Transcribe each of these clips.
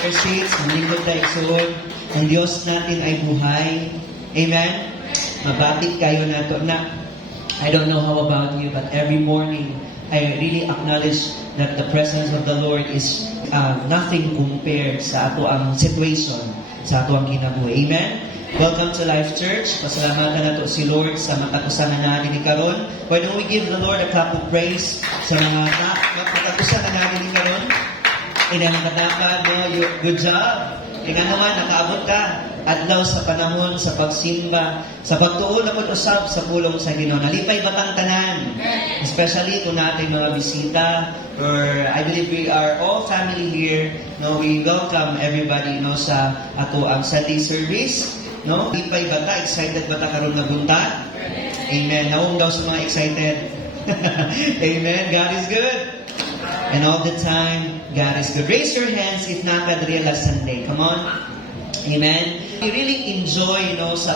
take our seats, maningkod tayo igsoon. Ang Diyos natin ay buhay. Amen? Mabatik kayo nato na. I don't know how about you, but every morning, I really acknowledge that the presence of the Lord is nothing compared sa ato ang situation, sa ato ang kinabuhi. Amen? Welcome to Life Church. Pasalamatan nato si Lord sa matakusanan natin ni karon. Why don't we give the Lord a clap of praise sa mga matakusanan natin ni karon? Inang katapad, no? Good job. Nga naman, nakaabot ka. Adlaw sa panahon, sa pagsimba, sa pagtuon na pag-usap sa pulong sa Ginoo. Nalipay batang tanan. Especially kung natin mga bisita, or I believe we are all family here. No, we welcome everybody no sa ato ang Sunday service. No, lipay bata, excited bata karon nga buntag. Amen. Naong daw sa mga excited. Amen. God is good. And all the time, God is good. Raise your hands if nakadriya last Sunday. Come on. Amen. We really enjoy sa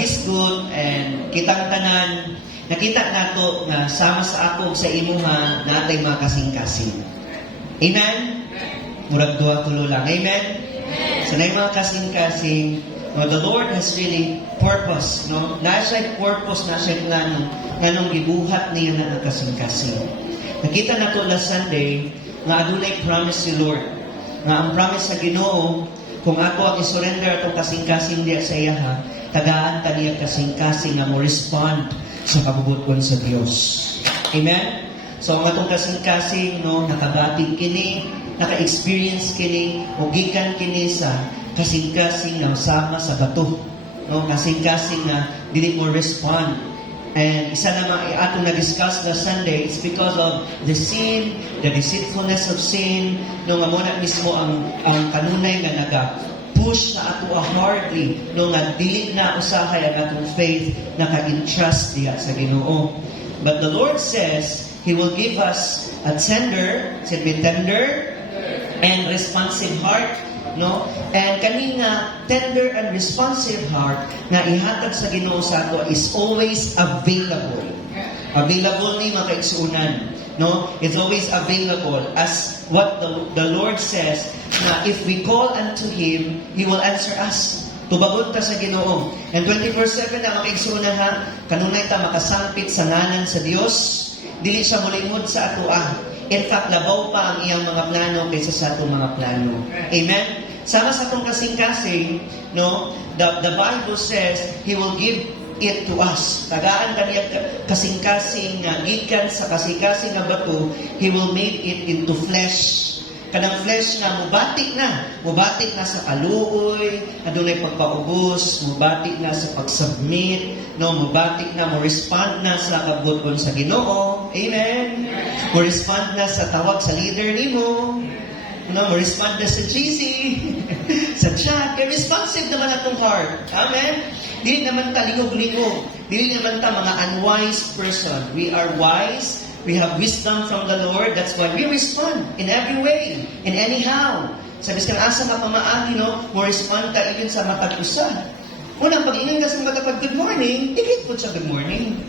His good and kitang tanan. Nakita nato na sama sa ako sa imuha natay mga kasing-kasing. Amen? Murag duha tulo lang. Amen? So na mga kasing-kasing, the Lord has really purpose. Nasa purpose, nasa nganong gibuhat niya na kasing-kasing. Nakita nato last Sunday nga adunay promise si Lord. Nga ang promise sa Ginoo, kung ako ang isurrender atong kasing-kasing diya sa iya, tagaan ta niya kasing-kasing nga mo respond sa kabubuton sa Dios. Amen? So ang atong kasing-kasing nakabatig kini, naka-experience kini, o gikan kini sa kasing-kasing na sama sa bato. Kasing-kasing na dili mo respond. And isa naman atong na-discuss na Sunday, it's because of the sin, the deceitfulness of sin, nga muna mismo ang kanunay nga naga-push sa ato hardly, nga dili na usahay ang atong faith, naka-entrust diya sa Ginoo. But the Lord says, He will give us a tender and responsive heart. And kani nga tender and responsive heart na ihatag sa Ginoo sa ato is always available. Available ni mga kaigsuunan. It's always available as what the Lord says na if we call unto Him, He will answer us. Tubagot ta sa Ginoo. And 24/7 na mga kaigsuunan kanunay ta makasangpit sa ngalan sa Dios. Dili siya molimod sa ato In fact, labaw pa ang iyang mga plano kaysa sa atong mga plano. Amen? Sama sa itong kasing-kasing, the Bible says, He will give it to us. Tagaan kaniya kasing-kasing gikan sa kasing-kasing na bato, He will make it into flesh. Kanang flesh na mubatik na sa kaluoy, adunay pagpaubos, mubatik na sa pag-submit, mubatik na, mo-respond na sa kabuton sa Ginoo. Amen? Mo-respond na sa tawag sa leader nimo. Mo-respond na sa GC, sa chat. Kaya responsive naman atong heart. Amen? Dili naman ta lingog-lingog. Dili naman ta mga unwise person. We are wise. We have wisdom from the Lord. That's why we respond in every way, in anyhow. Sabi sa asa nga pamaagi, mo respond ta even sa matag-usa. Unang pag-ingon ka sa matapag good morning, ikit po sa good morning.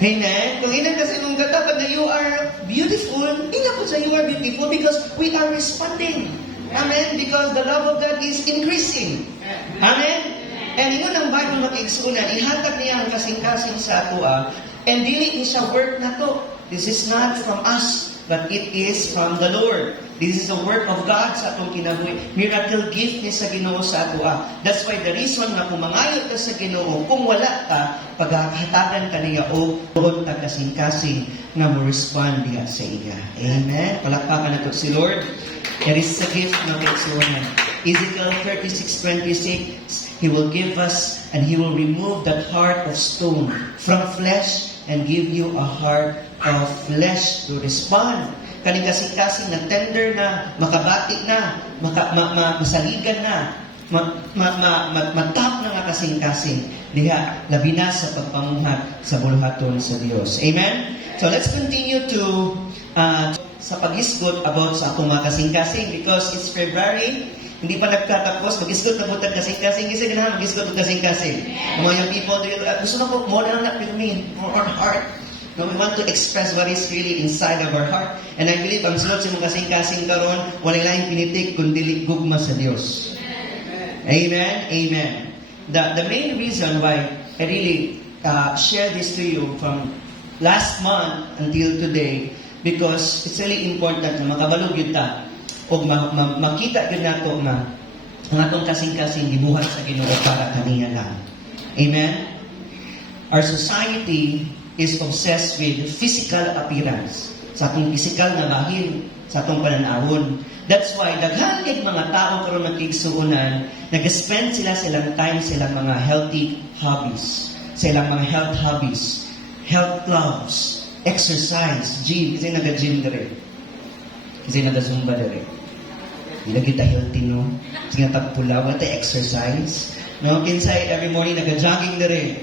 Amen? Kung inan kasi nung katapad na you are beautiful, ina po sa you are beautiful because we are responding. Amen? Because the love of God is increasing. Amen? And ingon ang Bible makiigsunan, ihatag niya ang kasing-kasing sa atua, and dili ni siya work na to. This is not from us, but it is from the Lord. This is a work of God sa atong kinabuhi. Miracle gift ni sa Ginoo sa atua. That's why the reason na kung mangayot ka sa Ginoo, kung wala ka, paghahatagan ka niya o doon ta kasing-kasing na mo respond diya sa iya. Amen? Palakpakan na to si Lord. There is a gift na kaigsunan. Ezekiel 36:26, He will give us and He will remove that heart of stone from flesh and give you a heart of flesh to respond. Kaning kasing-kasing na tender na, makabatik na, masaligan na, matap na nga kasing-kasing. Diha, labi na sa pagpamuhat sa buluhaton sa Dios. Amen? So let's continue to sa pag-isgot about sa akong mga kasing-kasing because it's February. Hindi pa nagtatapos, mag-isgot na butang kasing-kasing. Kasi ganahan, mag-isgot ng kasing-kasing. Mga young people, gusto na po, more than that with me, more on heart. No, we want to express what is really inside of our heart. And I believe ang sulod sa mga kasing-kasing karon, wala lang pinitik kundi gugma sa Dios. Amen. Amen. The main reason why I really share this to you from last month until today, because it's really important na makabalog yun ta o makita yun nato na ang atong kasing-kasing gibuhat sa Ginoo para kaniya lang. Amen. Our society is obsessed with physical appearance. Sa atong physical na bahin, sa atong pananawon. That's why daghan kay mga tao karon nagigsuunan, nag-spend sila silang time silang mga healthy hobbies, silang mga health hobbies, health clubs, exercise, gym, kasi naga-gym dire. Kasi naga-zumba dire. Hindi kita healthy, no? Kasi nga tagpula, wala tayo exercise. No? Kinsay, every morning naga-jogging dire.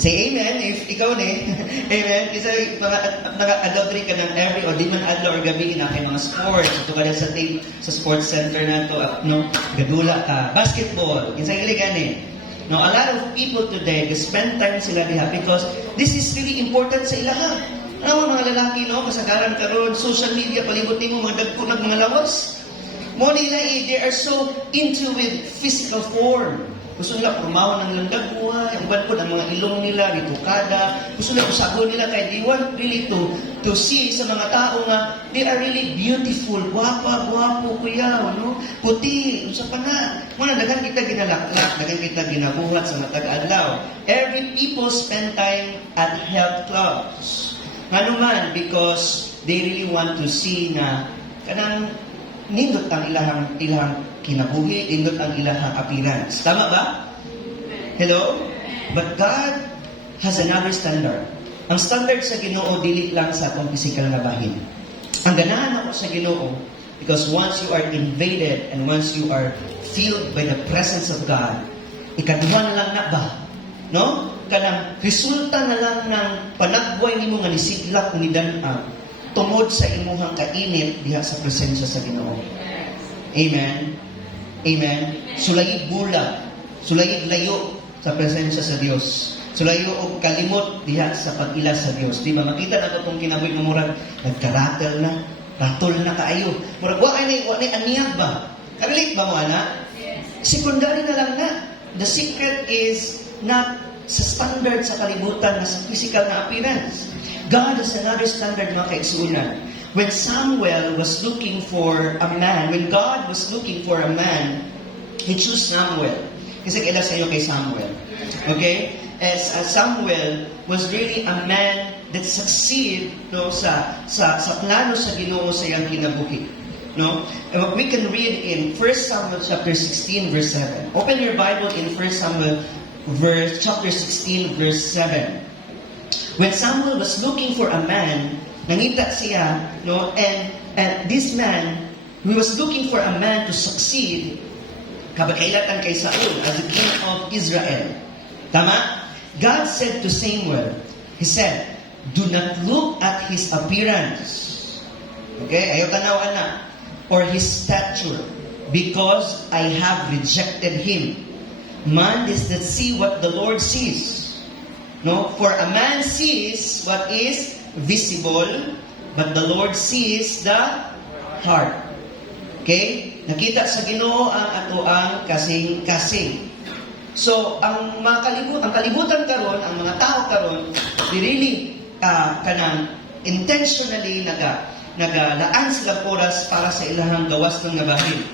Say amen if ikaw ni. Amen. Kasi nag-adultery ka ng every o di man adlaw or gabi na kay mga sports. Ito ka sa sports center na to, no? Gadula ka. Basketball. Kinsay ili gani. No, a lot of people today spend time sila diha because this is really important sa ilaha. Ano mga lalaki, no? Kasagaran karon social media palibot nimo mga dagko ng mga lawas. Mo nila they are so into with physical form. Gusto nila pumawon ng landagwa, ang po ang mga ilong nila, ritukada. Gusto nila usagon nila kaya they want really to see sa mga tao nga they are really beautiful, guwapo kuya, no? Puti, usa pa na. Muna, dagan kita ginalaklak, dagan kita ginabuhat sa matag adlaw. Every people spend time at health clubs. Nga naman, because they really want to see na kanang nindot ang ilahang kinabuhi, nindot ang ilahang appearance. Tama ba? Hello? But God has another standard. Ang standard sa Ginoo dili lang sa atong physical na bahin. Ang ganahan ako sa Ginoo, because once you are invaded and once you are filled by the presence of God, ikaduha na lang na ba? No? Kanang resulta na lang ng panagbuhay nimo nga nisidlak ni dan-a tungod sa imuhang kainit diha sa presensya sa Ginoo. Amen. Amen. Sulayi bulag, sulayi layo sa presensya sa Dios. Sulayo og kalimot diha sa pag-ila sa Dios. Di ba makita na itong kinabuhi mo murag nagkaratel na, ratol na kaayo. Murag wa ay aniyag ba? Kabilik ba mo ana? Secondary na lang na. The secret is not sa standard sa kalibutan na sa physical na appearance. God has another standard, mga kaigsuunan. When Samuel was looking for a man, when God was looking for a man, He chose Samuel. Kasi kailan sa iyo kay Samuel. Okay? As Samuel was really a man that succeed no, sa plano sa Ginoo sa iyang kinabuhi. No? We can read in 1 Samuel chapter 16 verse 7. Open your Bible in 1 Samuel chapter 16 verse 7. When Samuel was looking for a man, nangita siya, no, and this man, he was looking for a man to succeed, kabakailatan kay Saul as the king of Israel. Tama? God said to Samuel, He said, do not look at his appearance. Okay? Ayaw tanawan na. Or his stature, because I have rejected him. Man does not see what the Lord sees. No, for a man sees what is visible, but the Lord sees the heart. Okay? Nakita sa Ginoo ang atoang kasing-kasing. So, ang kalibutan karon, ang mga tao karon, they really kanang intentionally nagalaan sila oras para sa ilahang gawas ng nabahin,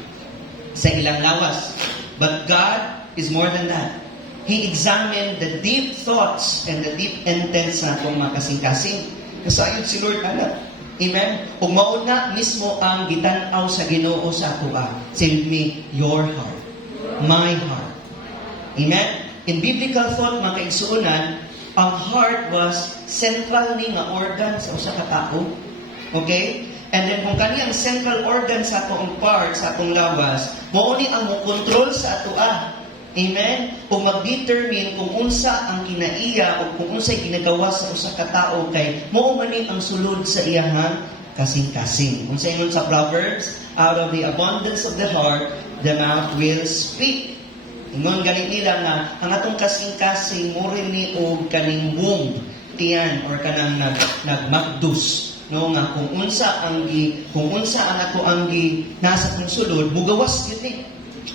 sa ilang lawas. But God is more than that. He examined the deep thoughts and the deep intents na itong mga kasing-kasing. Kasayod si Lord, anak. Amen? Kung mauna mismo ang gitanaw sa Ginoo sa atua, send me your heart, my heart. Amen? In biblical thought, mga kaigsuunan, ang heart was central ni nga organ sa usa ka tao. Okay? And then kung kaniyang central organ sa atong part, sa atong lawas, mauni ang mo control sa atua. Amen? O mag-determine kung unsa ang kinaiya o kung unsa ginagawa sa usa ka tao kay mao man ni ang sulod sa iyang kasing-kasing. Unsa ingon sa Proverbs, out of the abundance of the heart, the mouth will speak. Ingon ganit nila nga ang atong kasing-kasing mo rin ni og kaning womb. nagsultian or kanang nagmakdus, no, nga kung unsa ang ato ang nasa tong sulod mugawas gid ni.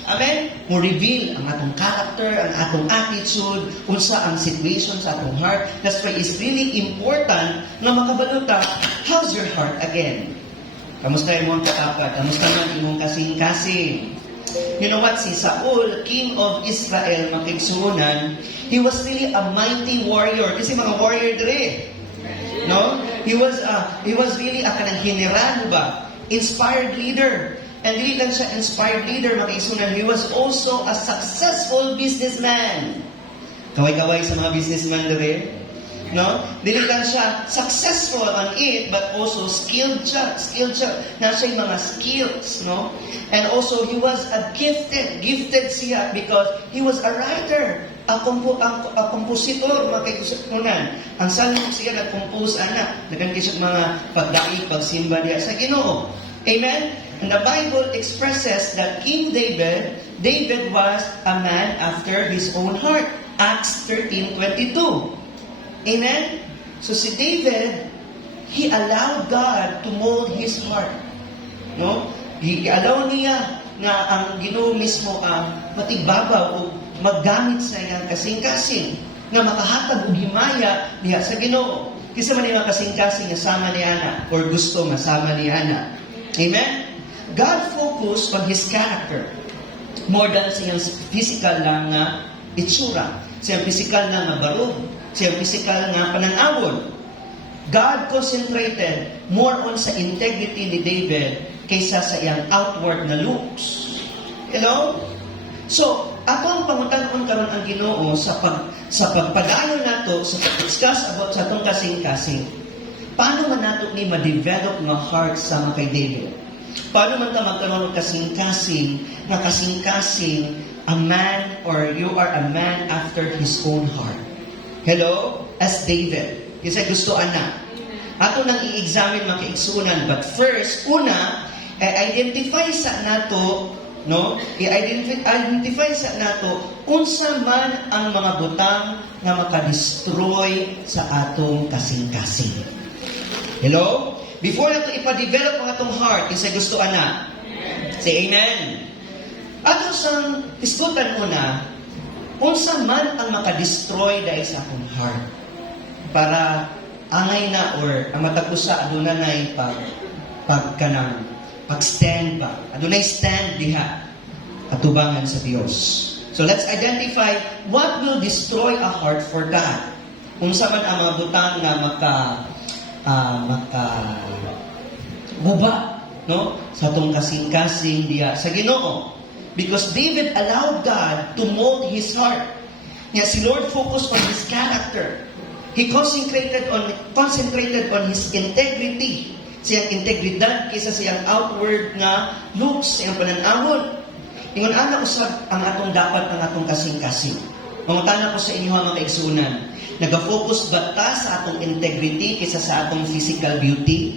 Amen? Mo reveal ang atong character, ang atong attitude, unsa ang situation sa atong heart. That's why it's really important na makabalo ta, how's your heart again? Kamusta imong katapat? Kamusta man imong kasing-kasing? You know what? Si Saul, king of Israel, makigsuunan, he was really a mighty warrior. Kasi mga warrior dire. No? He was really a kanang general ba? Inspired leader. And dili lang siya inspired leader, makigsuunan, he was also a successful businessman. Kaway-kaway sa mga businessman dire. No? Dili lang siya successful on it, but also skilled siya. Na siya yung mga skills, no? And also, he was a gifted siya because he was a writer, a kompositor, makikunan. Ang salmong siya nag-compose, nagkangkis siya mga pagdaig, pagsimba niya sa Ginoo. Amen? And the Bible expresses that King David was a man after his own heart. Acts 13:22. Amen? So si David, he allowed God to mold his heart. No? I-allow niya na ang Ginoo mismo ang matigbabaw o maggamit sa iyang kasing-kasing na makahatag og himaya niya sa Ginoo. Kisa man yung kasing-kasing nga sama ni Ana or gusto masama ni Ana. Amen? God focused on His character more than sa iyang physical lang nga itsura. Sa iyang physical lang nga barog. Sa iyang physical nga pananawon. God concentrated more on sa integrity ni David kaysa sa iyang outward na looks. Hello? So, ato ang pangutan-on karon ang Ginoo sa pagpadayon nato sa discuss about sa atong kasing-kasing. Paano man nato ni ma-develop nga heart sa kay David? Paano man ta magkaroon ng kasing-kasing na kasing-kasing a man or you are a man after his own heart? Hello? As David. Kasi gusto ana. Ato nang i-examine mga kaigsunan. But first, una, identify sa nato, no? I-identify sa nato unsa man ang mga butang nga makadestroy sa atong kasing-kasing. Hello? Before nato ipa-develop ang atong heart, isa gusto ana. Say amen. Ato sang isgutan una, unsa man ang makadestroy dahil sa akong heart. Para angay na or ang matapusa adunay pag-stand ba. Adunay stand diha atubangan sa Dios. So let's identify what will destroy a heart for God. Unsa man ang mga butang na guba, no? Sa atong kasing-kasing diha sa Ginoo. Because David allowed God to mold his heart. Nga si Lord focused on his character. He concentrated on his integrity. Siyang integridad kaysa siyang outward nga looks, siyang pananawon. Ingon ana usab ang atong dapat ang atong kasing-kasing. Mangutana ko sa inyo mga kaigsunan, nag-focus ba ta sa atong integrity kaysa sa atong physical beauty?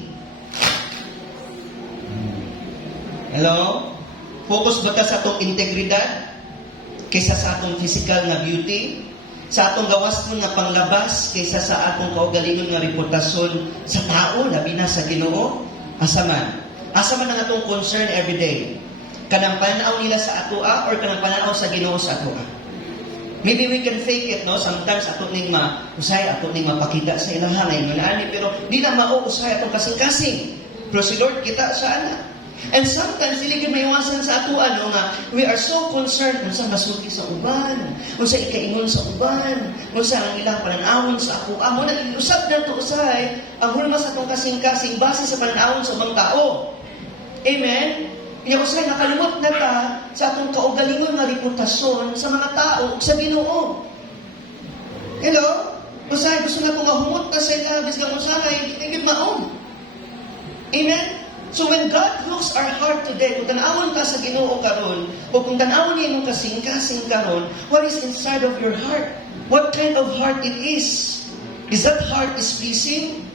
Hello? Focus ba ta sa atong integridad kaysa sa atong physical na beauty? Sa atong gawas nga panglabas kaysa sa atong kaugalingon nga reputasyon sa tao, labi na sa Ginoo? Asa man ang atong concern everyday? Kanang pananaw nila sa atoa or kanang pananaw sa Ginoo sa atoa? Maybe we can fake it, no? Sometimes ato ning mapakita sa ilahanay ani, pero di na mauusay atong kasing-kasing. Pero si Lord kita sa ana. And sometimes, dili gyud maiwasan sa ato nga we are so concerned unsa masulti sa uban, unsa ikaingon sa uban, unsa ang ilang pananawon sa ako. Amo na usab nato usay ang hulma sa atong kasing-kasing base sa pananawon sa ubang tao. Amen. Kaya usay nakalimot na ta sa atong kaugalingon nga reputasyon sa mga tao ug sa Ginoo. Hello? Usay gusto na ko nga humot ta sa ila bisag usahay, di gyud maon. Amen. So when God looks our heart today, kung tanawon ka sa Ginoo karon, o kung tanawon niya imong kasing-kasing karon, what is inside of your heart? What kind of heart it is? Is that heart is pleasing?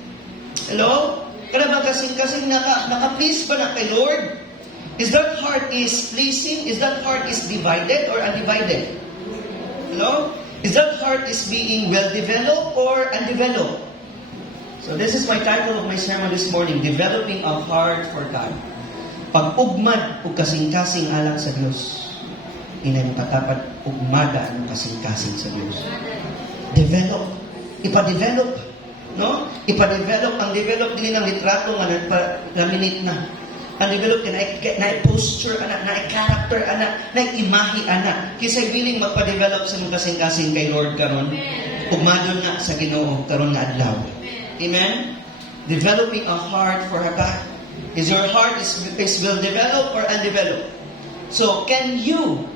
Hello? Kada ba kasing-kasing naka-please ba na kay Lord? Is that heart is pleasing? Is that heart is divided or undivided? Hello? Is that heart is being well-developed or undeveloped? So this is my title of my sermon this morning, Developing a Heart for God. Pag-ugmad o kasing-kasing alang sa Diyos. Inay mo katapat, ugmada ng kasing-kasing sa Diyos. Develop. Ipa-develop. No? Ipa-develop. Ang develop din ng litrato nga nagpa-laminate na. Ang develop din na posture, anak, na character, anak, na imahe, anak. Kisa'y willing magpa-develop sa mga kasing-kasing kay Lord karon. Ugmadon na sa Ginoo karon nga adlaw. Amen? Developing a heart for God. Is your heart is well developed or undeveloped? So, can you,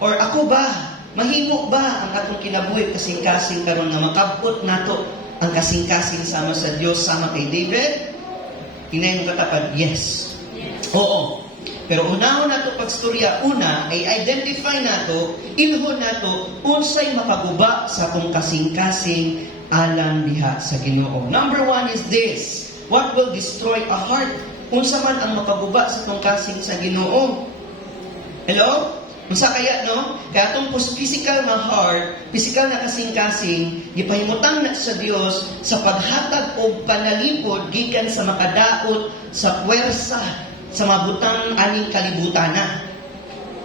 or ako ba, mahimo ba ang atong kinabuhi kasing-kasing karon na makabot nato ang kasing-kasing sama sa Dios sama kay David? Hinay mo katapat, yes. Oo. Pero unahon nato pagstorya, una ay identify nato, ilhon nato unsay makaguba sa atong kasing-kasing alang diha sa Ginoo. Number 1 is this: what will destroy a heart? Unsa man ang makaguba sa atong kasing sa Ginoo? Hello? Unsa kaya, no? Kaya atong physical na heart, physical na kasing-kasing, gipahimutang na sa Dios sa paghatag og panalipod gikan sa makadaot sa puwersa sa mabutang aning kalibutan na.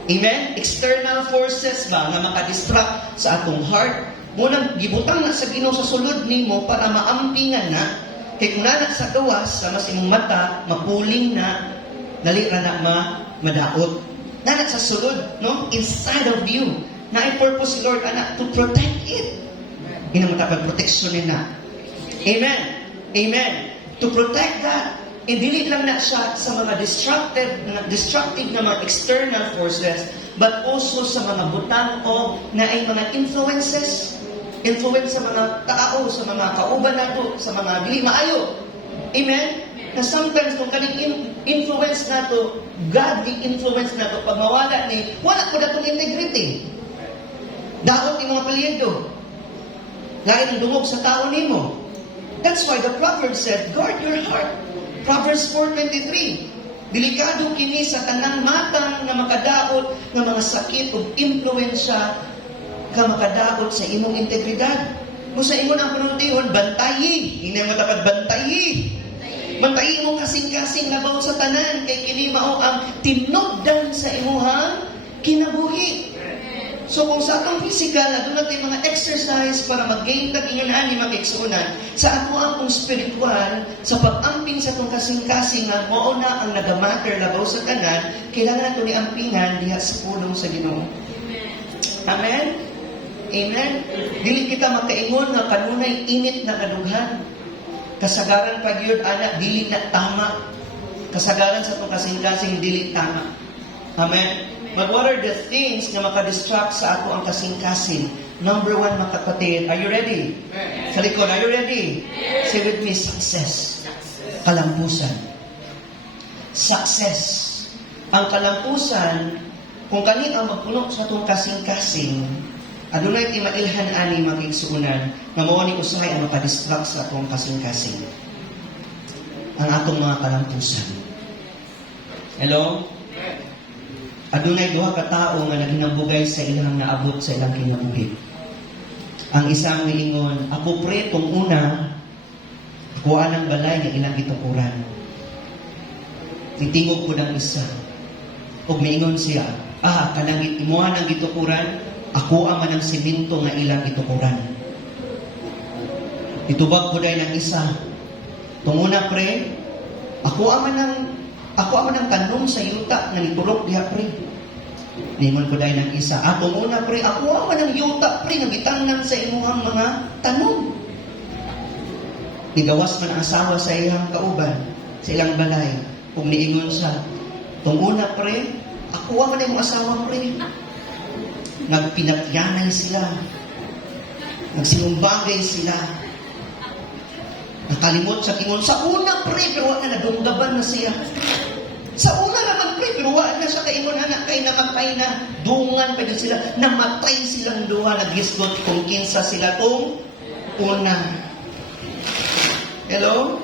Amen? External forces ba nga makadistract sa atong heart? Munang gibutang na sa Ginoo sa sulod nimo para maampingan na. Kay kung na sa gawas, sa mas imong mata, mapuling na, dali ra na madaot. Na sa sulod, no? Inside of you. Na ay purpose si Lord, anak, to protect it. Inamatapag protection na. Amen. Amen. To protect that. Dili lang na siya sa mga destructive na mga external forces, but also sa mga butang o na ay mga influences. Influence sa mga tao, sa mga kauban nato, sa mga dili maayo. Amen? Na sometimes kung kaning influence nato, godly influence nato, pag mawala ni, wala ko datong integrity. Daot ni mga palyedo. Lain ang dungog sa tao nimo. That's why the Proverbs said, guard your heart. Proverbs 4:23. Delikado kini sa tanang matang na makadaot ng mga sakit o impluensya ka makadaot sa imong integridad. Kung sa imong ang panuntiyon, bantayi. Hindi mo dapat bantayi. Bantayi mo kasing-kasing labaw sa tanan kay kini mao ang tinubdan sa imuhang kinabuhi. So kung sa atong physical, doon natin mga exercise para mag-gain tag-ingan ani makiksunan, sa ato ang spiritual, sa pag-amping sa itong kasing-kasing na mao na ang nagamatter labaw sa tanan, kailangan nato ni ampingan diha sa pulong sa Ginoo. Amen? Amen? Dili kita makaingon nga kanunay init na kadughan. Kasagaran pag yun, anak, dili na tama. Kasagaran sa itong kasing-kasing, dili tama. Amen? But what are the things na makadistract sa ato ang kasing-kasing? Number 1, mga kapatid, are you ready? Sa likod, are you ready? Say with me, success. Kalampusan. Success. Ang kalampusan, kung kani ang magpuno sa itong kasing-kasing, adunay ti mailhan ani makigsuunan nga mao ni usahay ang makadistract sa atong kasing-kasing. Ang atong mga kalampusan. Hello? Adunay duha ka tawo nga naghinambugay sa ilang naabot sa ilang kinabuhi. Ang isang miingon, ako pre tong una, kuha ng balay nga ilang gitukuran. Titingog ko ng isa. Ug miingon siya, kanang imuha ng gitukuran, ako ang manang simento nga ilang itukuran. Itubag ko dahil ng isa. Tunguna pre, ako ang manang tanong sa yuta na nitulok diha pre. Ningon ko dahil ng isa. Tunguna pre, ako ang manang yuta pre nga gitangnan sa imuhang mga tanong. Nigawas man ang asawa sa iyang kauban, sa ilang balay. Kung niingon siya, tunguna pre, ako ang manang asawa pre. Nagpinatyanay sila. Nagsinumbagay sila. Nakalimot sa kingon. Sa una, pre, pero wala na, nadunggaban na siya. Sa una naman, pre, pero wala na siya kaingon, anak, kay namatay na. Dungan pa din sila. Namatay silang duha. Nag-isgot kung kinsa sila tong una. Hello?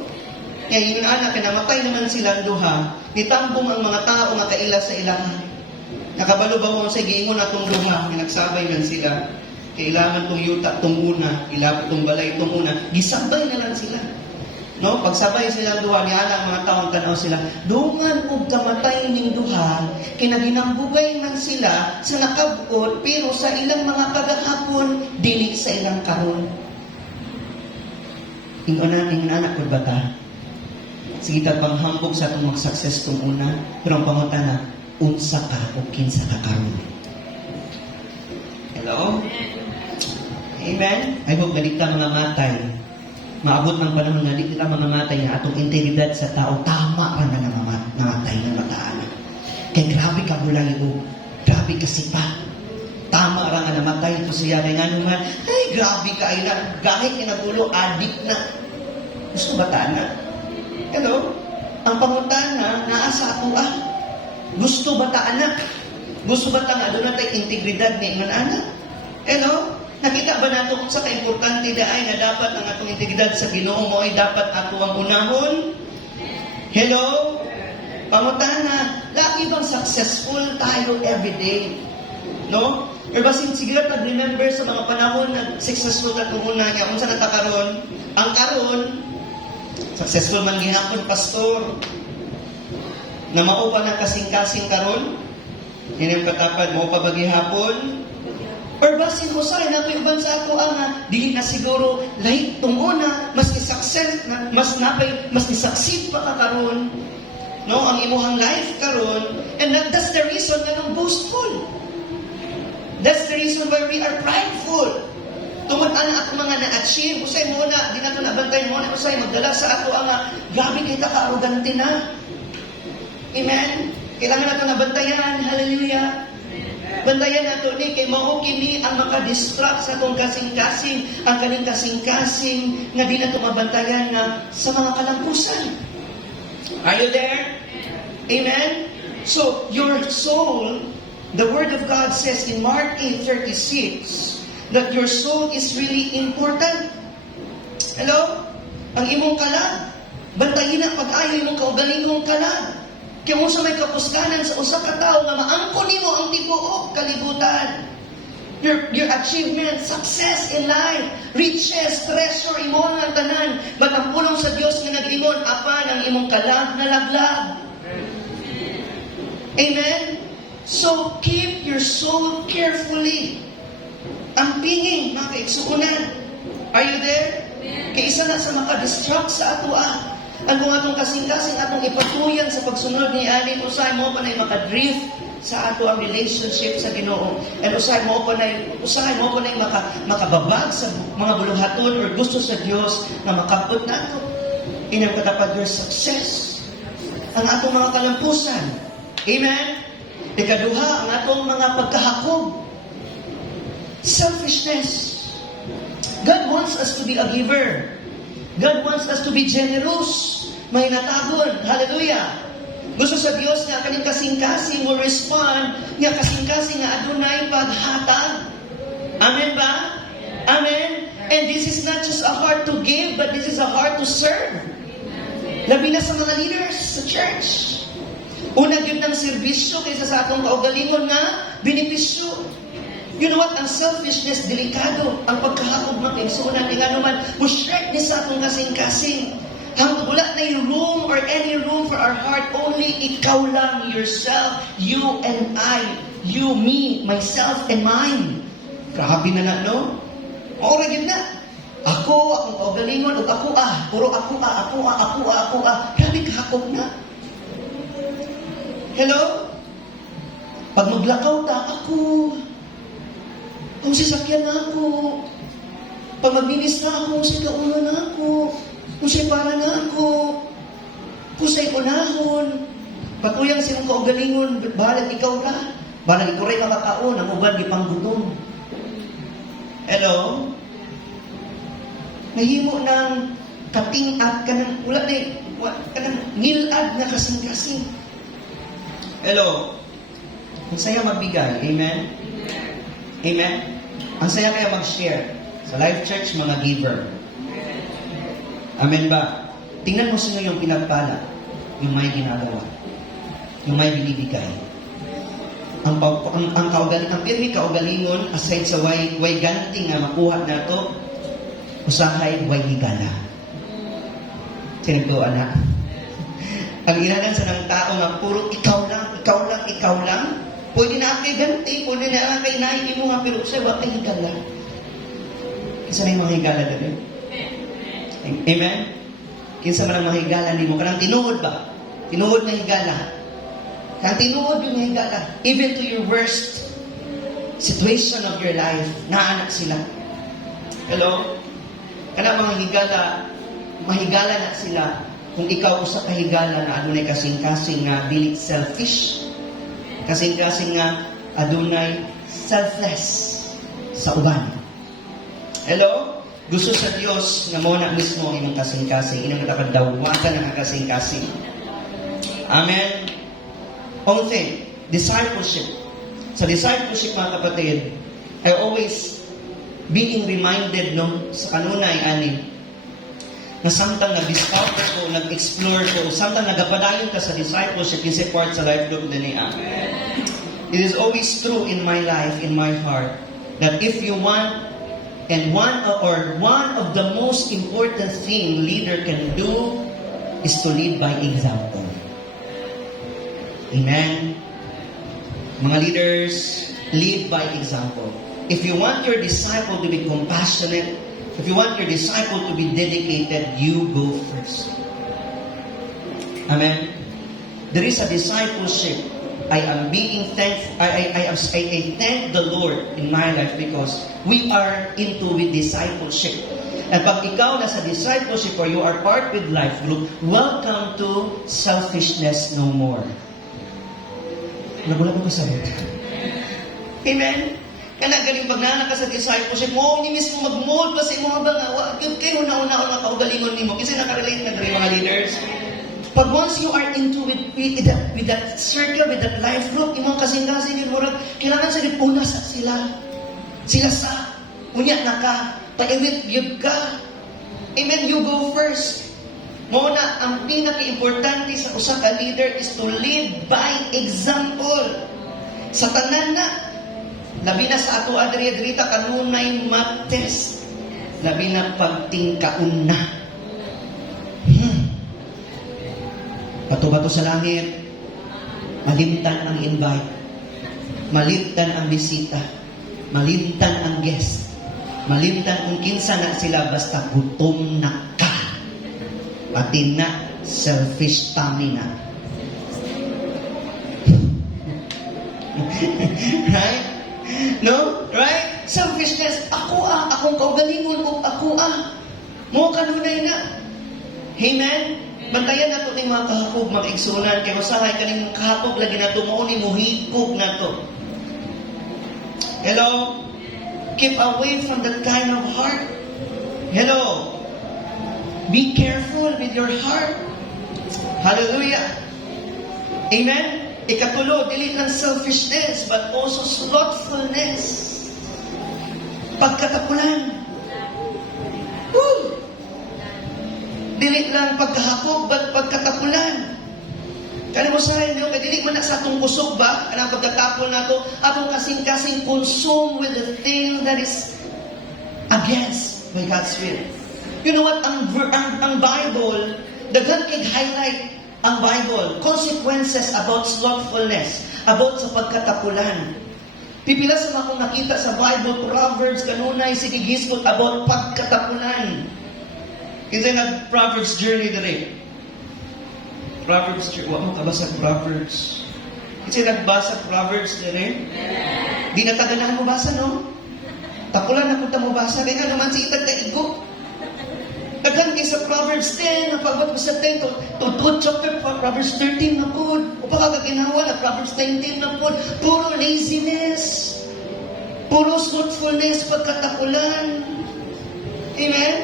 Kaya yun, anak, kaya namatay naman silang duha. Nitambong ang mga tao nga kaila sa ilahan. Nakabalo-bawo sa giingon atong duha, nagsabay man sila. Kailangan tong yuta tong una, ilapot tong balay tong una, gisabay na lang sila. No, pagsabay silang duha niya ang mga taong tanaw sila, dungan og kamatay ning duha, kinaginambugay man sila sa nakabot, pero sa ilang mga kagahapon dili sa ilang karon. Ingon anak ko bata. Sige ta panghambog sa atong mag-success tong una, pero ang pangutana, unsa ka o kinsa ka karon. Hello? Amen? I hope galit ka mga matay. Maabot ng panahon nga di kita mamamatay na atong integridad sa tao, tama ra na namatay ng mataan. Kaya grabe ka bulay o, grabe ka sipa. Tama ra nga namatay ito siya nga naman, ay grabe ka ay na, gahit kinagulo, adik na. Gusto ba na? Hello? Ang pangutana, naa sa ato Gusto ba na? Gusto ba nga doon natin integridad ni ingon anak? Hello? Nakita ba nato kung sa ka-importante daay na dapat ang atong integridad sa Ginoo mo ay dapat ato ang unahon? Hello? Pangutana, lagi bang successful tayo everyday? No? Or basin sige pag-remember sa mga panahon na successful ka kung una niya, kung saan natakaroon, ang karon, successful man gihapon, pastor, na maupa ng kasing-kasing karon, yun yung katapad, maupa ba gihapon, or basin usay na ito uban sa ato nga, dili na siguro lahi tunguna, mas ni-success, mas ni-succeed pa ka karon, no, ang imuhang life karon, and that's the reason nga nung boastful. That's the reason why we are prideful. Tungod ana at mga na-achieve, usay mo na, di na ito nabantay mo na, usay magdala sa ato nga, grabe kita ka-arrogante na. Amen? Kailangan na ito nabantayan, hallelujah. Bantayan nato ni kay mao kini ang maka-distract sa atong kasing-kasing, ang kaning kasing-kasing nga di nato mabantayan na sa mga kalampusan. Are you there? Amen? So, your soul, the Word of God says in Mark 8:36 that your soul is really important. Hello? Ang imong kalag, bantayin na pag-ayo imong kaugalingong kalag. Kaya mo sa may kapuskanan sa usa ka tawo nga maangkon nimo ang tibuok kalibutan. Your achievement, success in life, riches, treasure, imo ang tanan. But ang pulong sa Dios nga nag-ingon, apan ang imong kalag na laglag. Amen? So, keep your soul carefully. Ang pinging, mga kaigsukunan. Are you there? Kaya isa na sa maka-distract sa ato ang kung atong kasing-kasing atong ipatuyan sa pagsunod ni Ani, usay mo pa na makadrift sa ato ang relationship sa Ginoo. And usay mo pa na makababag sa mga buluhaton or gusto sa Dios na makabot nato. Inyong katapad your success. Ang atong mga kalampusan. Amen? Ikaduha, ang atong mga pagkahakog. Selfishness. God wants us to be a giver. God wants us to be generous. May natagon. Hallelujah. Gusto sa Dios nga kaning kasing-kasing will respond nga kasing-kasing nga adunay paghatag. Amen ba? Amen. And this is not just a heart to give, but this is a heart to serve. Labi na sa mga leaders sa church. Una yun ng serbisyo kaysa sa atong kaugalingon nga benepisyo. You know what? Ang selfishness, delikado. Ang pagkahakog matingsunan, nga naman, mushret ni sa atong kasing-kasing. Hanggang wala na yung room or any room for our heart, only ikaw lang, yourself, you and I, you, me, myself, and mine. Grabe na na, no? Oo, rin na. Ako, akong kaugalingon, o ako puro ako Grabe kahakog na. Hello? Pag maglakaw ta, ako. Kung sasakyan na ako, pag magbinis na ako, kung siya kauna na ako, kung siya para na ako, kung siya unahon, patuyang silang kaugalingon, bahalag ikaw ra, bahalag ikaw rin makakaon, ang uban di panggutom. Hello? Nahimo ng kating-at ka ng, wala na, nilad na kasing-kasing. Hello? Ang saya magbigay, amen? Amen? Ang saya kaya mag-share. Sa Life Church, mga giver. Amen ba? Tingnan mo sino yung pinagpala. Yung may ginagawa. Yung may binibigay. Ang pirmi kaugalingon, aside sa way ganti nga makuha na to, usahay way higala. Sinagtuan na. Ang inanan sa ng tao nga, puro ikaw lang, ikaw lang, ikaw lang. Pwede na kay ganti, pwede na kay naiki mo nga, pero siya, wala kay higala. Kinsa na yung mga higala doon? Amen? Kinsa man ang mga higala ni mo? Kanang tinuod ba? Tinuod na higala. Kanang tinuod yung higala. Even to your worst situation of your life, naanak sila. Hello? Kanang mga higala, mahigala na sila kung ikaw usa ka higala na adunay kasing-kasing nga dili selfish, kasing-kasing nga adunay selfless sa uban. Hello? Gusto sa Dios nga mo na mismo ang imong kasing-kasing, inang nakadawagan ang kasing-kasing. Amen. Thing, discipleship. Sa discipleship, mga kapatid, I always being reminded sa kanunay ani na samtang nag-discover ko, nag-explore ko, samtang nagapadayon ka sa discipleship, yung support sa life group din niya. It is always true in my life, in my heart, that if you want, and one of the most important thing leader can do is to lead by example. Amen? Mga leaders, lead by example. If you want your disciple to be compassionate, if you want your disciple to be dedicated, you go first. Amen. There is a discipleship. I am being thankful. I thank the Lord in my life because we are into with discipleship. And pag ikaw na sa discipleship or you are part with life group, welcome to selfishness no more. Nagulat ko sa Amen. Kana galing pagnana ka sa discipleship mo, ni mismo mag-mold pa sa imong bangawa. Kayo una-una na kaugalingon nimo kasi nakarelate na diri mga leaders. Pag once you are into with that circle, with that life group, imong kasing-kasing yung murag, kailangan sa una sa sila. Sila sa unya na ka, paiwit yun ka. Amen, you go first. Muna, ang pinaka-importante sa usa ka leader is to lead by example. Sa tanan na, labi na sa ato adri-adrita kanunay mag-test. Labi na pagtingkaon na. Bato-bato sa langit, malimtan ang invite, malimtan ang bisita, malimtan ang guest, malimtan kung kinsa na sila basta gutom na ka. Pati na selfish tummy na. Right? No? Right? Selfishness. Akong kaugalingon o ako mo kanunay na. Amen? Bantayan na ito ng mga kahapog, mga igsunan. Kaya masahay ka ng kahapog lagi na ito. Mauni mo hipog na ito. Hello? Keep away from that kind of heart. Hello? Be careful with your heart. Hallelujah. Amen? Ikatulo, dili lang selfishness, but also slothfulness. Pagkatapulan. Woo! Dili lang pagkahapog, but pagkatapulan. Kaya mo sa rin, kaya dili man na sa atong kusog ba? Anong pagkatapol na ito? Atong kasing-kasing consume with the thing that is against by God's will. You know what? Ang Bible, daghan kay highlight ang Bible, consequences about slothfulness, about sa pagkatapulan. Pipila sa akong nakita sa Bible, Proverbs, kanunay, sinigisgot about pagkatapulan. Kasi nag-Proverbs journey dere. Proverbs journey. Wala mo kabasa Proverbs. Kasi nagbasa Proverbs dere. Di na taganahan mo basa, no? Tapulan na kung mo basa. Kaya nga naman si itag kaigo. Daghan kay sa Proverbs 10, napagbat ko sa 10, to chapter Proverbs 13 na po. O pa kagaginawa na Proverbs 19 na po. Puro laziness. Puro slothfulness, pagkatapulan. Amen?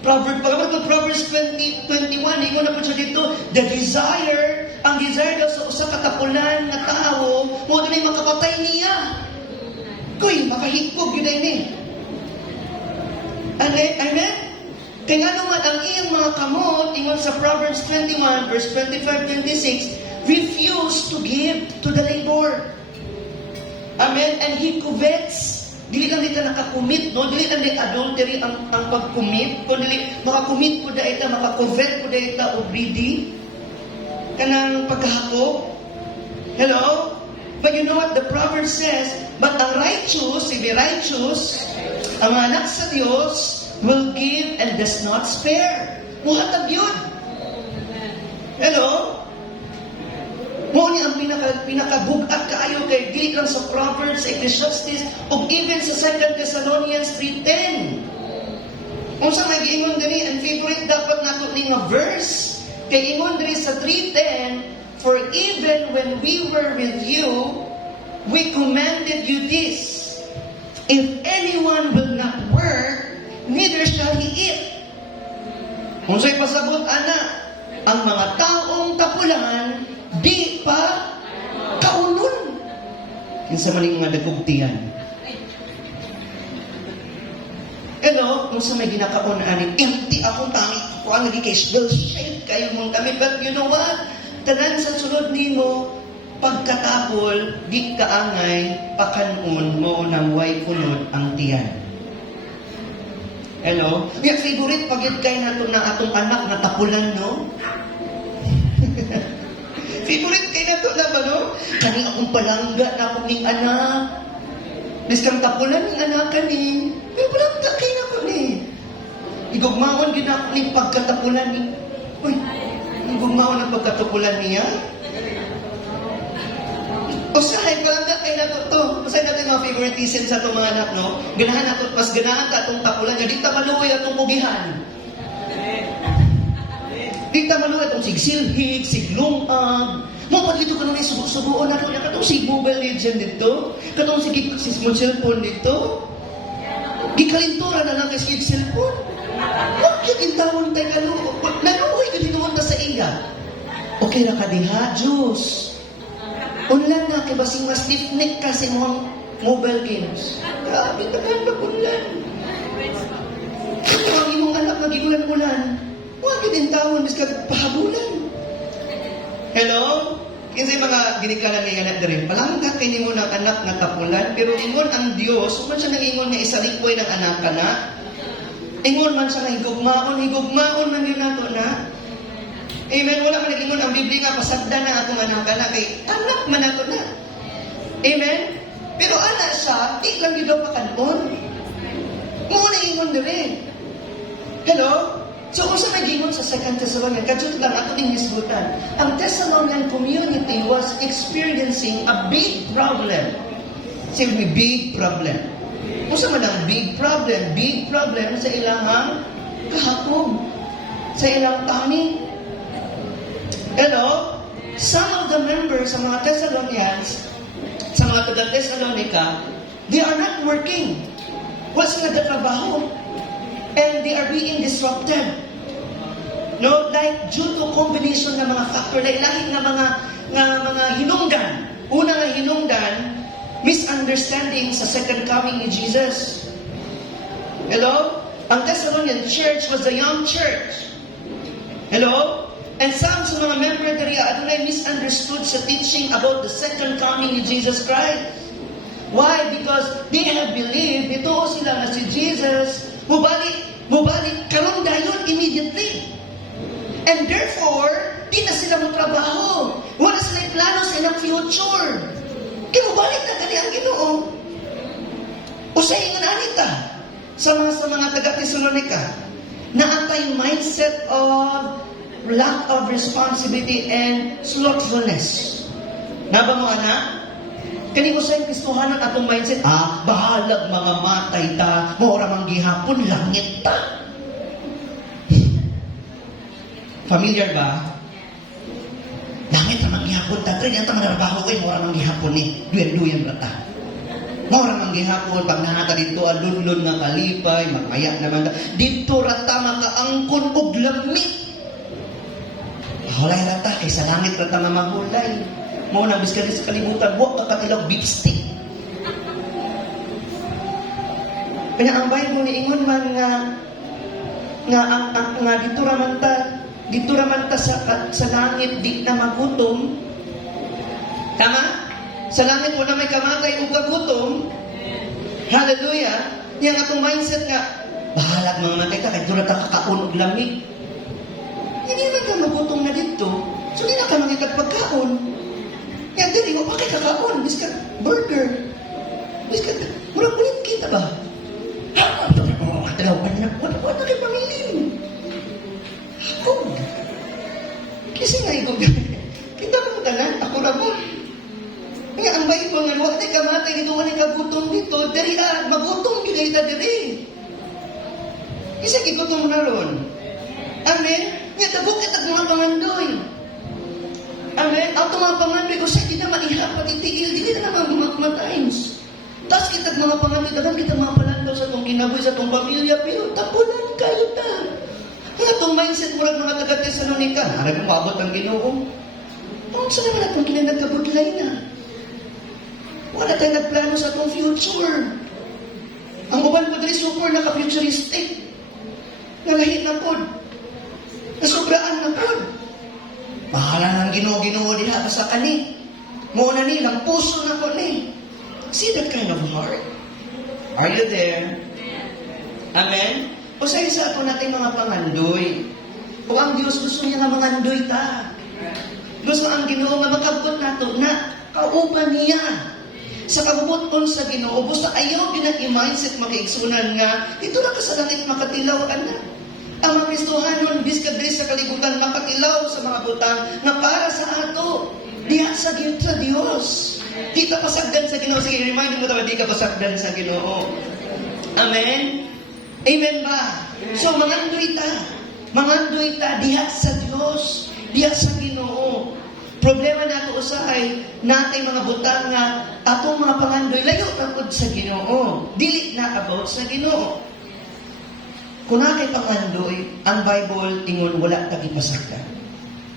Proverbs 20:21, ingon na po siya dito, ang desire daw sa usa katapulan na tao, mo na makapatay niya. Kuy, makahikog yun ay ni. Amen? Kaya nga naman, ang iyong mga kamot, ingon sa Proverbs 21, verse 25-26, refuse to give to the labor. Amen? And he covets dili lang dito nakakumit, no? Dili lang di adultery ang pag-commit, kung dili makakumit po da ita, makakonvert po da ita o greedy, kanang pagkahako. Hello? But you know what the proverb says? But ang righteous, if be righteous, ang mga anak sa Diyos will give and does not spare. Muhatag yun. Hello? Mo ni ang pinakabugat kaayo kay dili lang sa Proverbs, Ecclesiastes, o even sa 2 Thessalonians 3:10. Unsa may giingon diri, and favorite dapat nato ni nga verse kay ingon diri sa 3:10, for even when we were with you, we commanded you this: if anyone will not work, neither shall he eat. Unsay pasabot ana, ang mga taong tapulan di pa kaunon. Kinsa man nga dagugtian. Hello, kung sa may ginakaon ani, empty akong tangi, ako ang naging shade kayo mong damit. But you know what? Tanan sa sulod nimo, pagkatapol, di kaangay, pakanon mo nang way punod ang tiyan. Hello? Yung favorite pagit kay nato na atong anak na tapulan, no? Favorite kay nato na ba, no? Kani akong palangga na akong ning anak. Biskang tapulan ning anak kani. Pero palangga kay nako ni. Igugmaon gid ako ning pagkatapulan ni. Uy, igugmaon ang pagkatapulan niya. Usahay palangga kay nato to. Usahay nato mga favoritism sa itong mga anak, no? Ganahan nato, mas ganahan ta itong tapulan niya. Di ta maluoy atong mugihan. Di ta maluoy atong sigsilhig, siglungag. Mapag dito ka nung subuon nato niya. Katong si Mobile Legend dito. Katong si cellphone dito. Gikalintura na lang kasi cellphone. Huwag yung intawon tayo kaluoy. Naluoy ka dinuon ta sa iya. Okay na ka diha, Diyos. Unlan na, kaya basing mas stiff-neck kasi mga mobile games. Grabe, naganda unlan. Ang imong anak nagigulan-ulan. Huwag din tawon, bis ka pahabulan. Hello? Kasi mga ginikalan ni anak rin. Palangga kayo mo ng anak na tapulan, pero ingon ang Diyos, kung man siya nag-ingon na isalikpoy ng anak ka na, ingon man siya na higugmaon man yun nato na. Amen. Wala man nag-ingon ang Biblia nga pasagdan na akong anak na kay anak man ako na. Amen. Pero anak siya, di lang yun daw pakanon. Muna ingon na rin. Hello? So kung sa nag-ingon sa 2 Thessalonians, kadyot lang ako din hisgutan. Ang Thessalonian community was experiencing a big problem. Say with me, big problem. Kung sa man ang big problem sa ilang kahapon, sa ilang tami. Hello? Some of the members sa mga Thessalonians, sa mga taga-Thessalonica, they are not working. Wala sila nagtatrabaho. And they are being disrupted. No? Like, due to combination ng mga factor, like lahit na mga hinungdan. Una nga hinungdan, misunderstanding sa second coming ni Jesus. Hello? Ang Thessalonian church was a young church. Hello? And some sa mga member diri adunay misunderstood sa teaching about the second coming ni Jesus Christ. Why? Because they have believed, ito sila na si Jesus, mubalik, karon dayon immediately. And therefore, di na sila magtrabaho. Wala sila plano sa ilang future. Kaya mubalik na kani ang Ginoo. Usay nga anita sa mga taga-Thessalonica na antay mindset of lack of responsibility and slothfulness. Naba mo, anak? Kani ko sa'yo, Kristohanan atong mindset, bahalag mga matay ta, maura manggihapon, langit ta. Familiar ba? Langit na manggihapon ta, trin, yan ta manarabaho kayo, maura manggihapon ni, duyan-duyan ba ta? Maura manggihapon, pag nahata dito, alunlun nga kalipay, magmaya naman ta, dito rata makaangkon og lamit. Hulay rata, kay sa langit rata mamahulay. Mo nang biskali sa kalibutan, buwak ka katilaw beef stick. Kaya ang Bible ni ingon man nga dito raman ta sa langit di na magutom. Tama? Sa langit wala may kamatay o kagutom. Hallelujah. Yang atong mindset nga, bahalag mga matay ta, kay doon na kakaon og lamig. Hindi man ka magutong na dito. So, di na ka makikag pagkaon. Yan, dili mo pa kay kakaon. Bis ka, burger. Bis ka, murang kulit kita ba? Ha? Katalawan na. Wala kay pamilin. Ako. Kasi nga, kita mo tanan, ako na ba? Nga, ang Bible nga, huwag tayo kamatay dito, wala kagutom dito. Dari magutom kita diri. Kasi kigutom na ron. Amen? Nga, tagukit ang mga pangandoy. Amen? Ang mga pangandoy ko siya, di na maihap, patitigil, di na naman mga times. Tapos kita mga pangandoy, dagan kita mga palantaw sa itong kinaboy, sa itong pamilya, pero tapunan kayo ta. Nga itong mindset mo lang mga taga-Tesalonica, harap mo abot ang Ginoo. Taon sa naman itong kinanagkabutlay na. Wala tayo nagplano sa itong future. Ang uban po dali super naka-futuristic. Nalahit na po. Nasubraan na po. Bahala ng Ginoo diha sa kani. Muna ni, ng puso na po ni. See that kind of heart? Are you there? Amen? O sa isa ito natin mga pangandoy. O ang Diyos gusto niya nga mangandoy ta. Gusto ang Ginoo nga makabot nato na kauban niya. Sa kabubuton sa Ginoo, basta ayaw din ang i-mindset makaigsunan nga, ito na ka sa langit makatilaw, anak. Ang mga Kristohanon, biskadris sa kalibutan, makatilaw sa mga butang na para sa ato, diha sa Diyos. Di ka pasagdan sa Ginoo. Sige, remind mo tayo, di ka pasagdan sa Ginoo. Amen? Amen ba? So, mangandoy ta, diha sa Diyos, diha sa Ginoo. Problema nato usahay, natay mga butang nga, atong mga pangandoy, layo tangkod sa Ginoo. Dili na about sa Ginoo. Kung nakay pangandoy, ang Bible, ingon, wala tagipasagdan.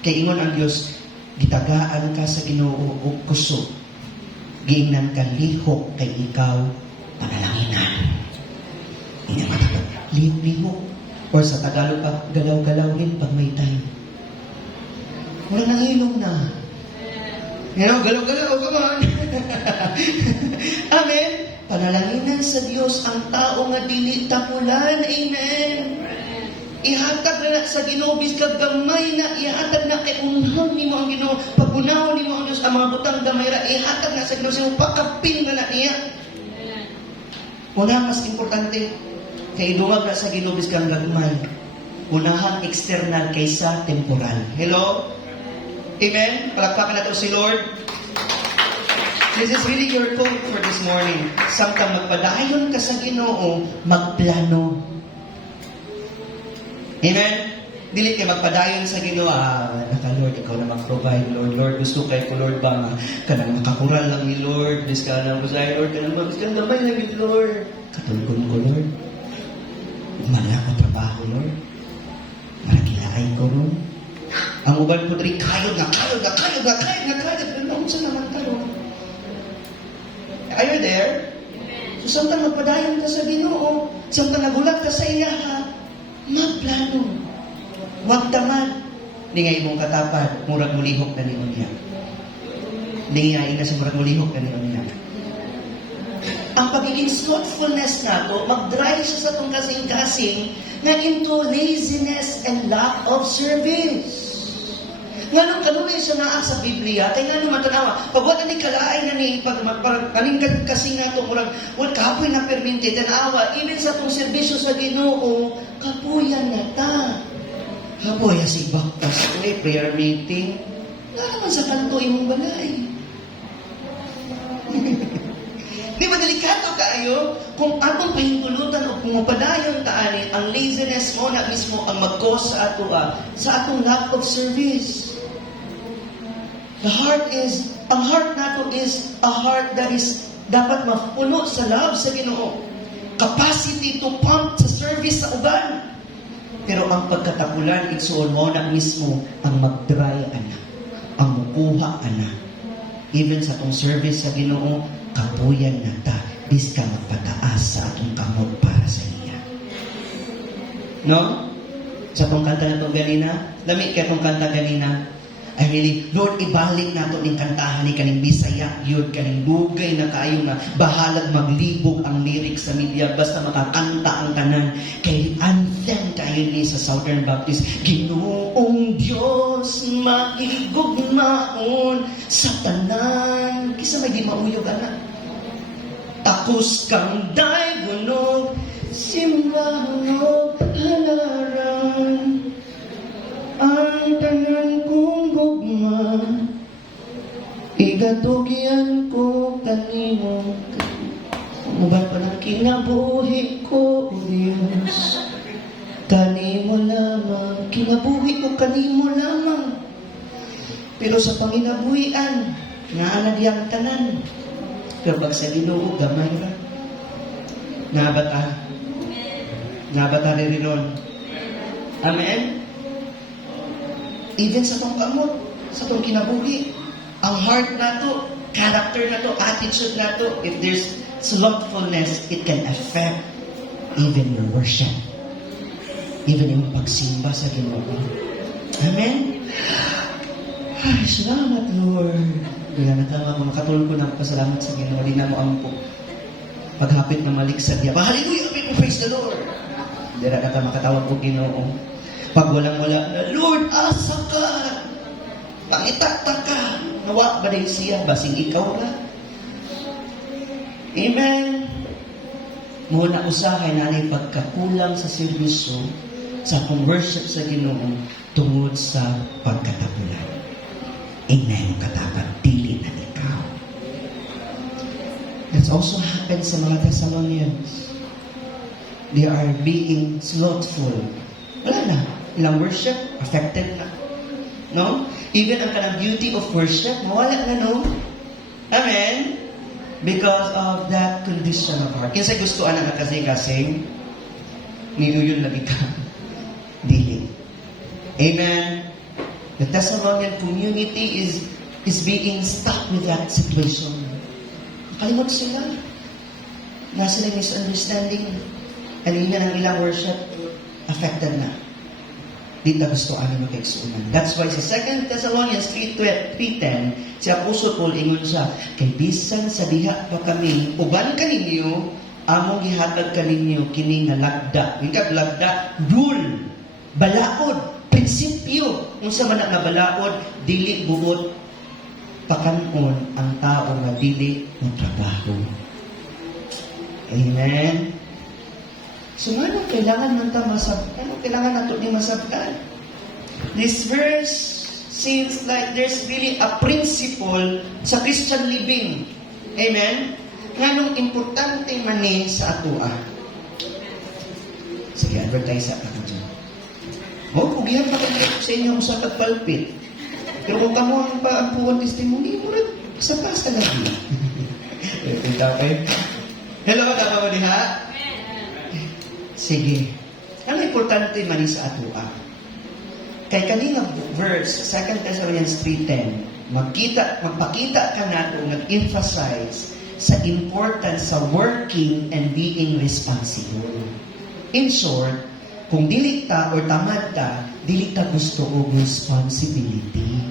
Kay ingon ang Diyos, gitagaan ka sa Ginoo o kusog. Giingnan ka lihok kay ikaw, panalanginan. Hindi matapag, lihok-lihok. Or sa Tagalog, galaw-galaw rin pag may time. Wala nang ilong na. You know, galaw-galaw, come on. Amen? Panalanginan sa Diyos ang tao nga dili tapulan. Amen? Ihatag na sa Ginoo biskag gamay na ihatag na kay unhang nimo ang Ginoo, pagunahon nimo ang Dios ang mga butang gamay ra ihatag na sa Ginoo sa pakapin na niya. Una mas importante kay idungag na sa Ginoo biskag gagmay. Unahan external kaysa temporal. Hello? Amen? Palakpakan natin si Lord. This is really your code for this morning. Samtang magpadayon ka sa Ginoo, magplano. Amen? Dili kay magpadayon sa Ginoo, Lord, ikaw na mag-provide, Lord. Lord, gusto kay ko, Lord, ba nga, kanang makakural lang ni Lord, bis ka na busay, Lord, kanang damay lang ni Lord. Katulkon ko, Lord. Mala ko trabaho, Lord. Marakilaay ko, Lord. Ang uban po diri, kayod na. Pero sa naman tayo. Are you there? So, samtang magpadayon ka sa Ginoo, samtang nagulat ka sa iya, magplano. Huwag tamad. Di nga imong katapad, murag mulihok na ni unya. Di nga ina sa murag mulihok na ni unya. Ang pagiging slothfulness nato, mag-drive siya sa itong kasing-kasing na into laziness and lack of service. Nga nung kanunay siya naa sa Biblia, kaya nga nung matanawa, pag wala ni kalaay na ni, pag aning kasing nga itong murag, wala kapoy na perminte, tanawa, even sa itong serbisyo sa Ginoo, kapuyan na ta. Kapoy, si baktas ko prayer meeting. Nga naman sa kanto imong balay. Di ba delikado kaayo kung atong pahintulutan o pumapadayon taani ang laziness mo na mismo ang mag-cause sa ato sa atong lack of service. Ang heart nato is a heart that is dapat mapuno sa love sa Ginoo. Capacity to pump sa service sa uban. Pero ang pagkatapulan, igsuon mo na mismo ang mag-dry anak, ang mukuha anak. Even sa atong service sa Ginoo, kapuyan na ta, bis ka magpataas sa atong kamot para sa iya. No? Sa atong kanta na itong ganina, lamig ka itong kanta ganina, I really, Lord, ibalik nato ning kantahan ni kaning Bisaya yun, kaning dugay na kayo nga bahalag maglibog ang lyrics sa media basta makakanta ang tanan. Kay anthem kayo ni sa Southern Baptist. Ginoong Diyos, maigugmaon sa tanan. Kisa may di mauyog, anak. Takos kang daygunog, simbahanog halaran. Ang tanan kong gugma, igatugyan ko kanimo. Mubay pa ng kinabuhi ko, O Diyos. Kanimo lamang, kinabuhi ko kanimo lamang. Pero sa panginabuhian, nga yang tanan. Pero pag sa Ginoo, gamay ra. Nabata. Nabata rin ron. Amen? Even sa tong kamot, sa tong kinabuhi, ang heart nato, character nato, attitude nato, if there's slothfulness, it can affect even your worship. Even yung pagsimba sa Ginoo. Amen? Ay, salamat, Lord. Kaya makatulong ko na pasalamat sa Ginoo. Di na mo ampo. Paghapit na maliksad niya. Hallelujah! Praise the Lord! Hindi na ka makatawag ko Ginoo. Pag walang-wala na, Lord, asa ka? Pangitata ka. Nawa ba din siya? Basing ikaw na. Amen. Muna usahay na rin pagkakulang sa serbisyo sa akong worship sa Ginoo tungod sa pagkatapulan. Amen. Katapat, dili na ikaw. That's also happened sa mga Thessalonians. They are being slothful. Wala na. Ilang worship, affected na. No? Even ang kanang beauty of worship, mawala na, no? Amen? Because of that condition of heart. Kinsa gusto ana nga kasing niluyon lagi ka. Dili. Amen? The Thessalonian community is being stuck with that situation. Kalimot sila. Nasa na misunderstanding. Alina ng ilang worship, affected na. Di na gusto ano magkaigsuunan. That's why sa 2 Thessalonians 3:10, si Apostol Paul ingon siya, kay bisan sa diha pa kami, uban kaninyo, among gihatag kaninyo kini nga lagda. Ingkag lagda, rule, balaod, prinsipyo. Unsa man nga balaod, dili buot pakanon ang tao nga dili mo trabaho. Amen. So, ano kailangan man ta masabtan? Ano kailangan nato ni masabtan? This verse seems like there's really a principle sa Christian living. Amen? Nganong importante man ni sa atua. Sige, advertise sa ako dyan. Pugihan pa kayo sa inyo sa pagpalpit. Pero kung kamo ang paampuan testimony, murag sa pasta lagi. Hello, tama mo diha? Sige. Ang importante man sa atua. Kay kanina verse, 2 Thessalonians 3:10, magpakita ka nato, nag-emphasize sa importance sa working and being responsible. In short, kung dili ta or tamad ta, dili ta gusto o responsibility.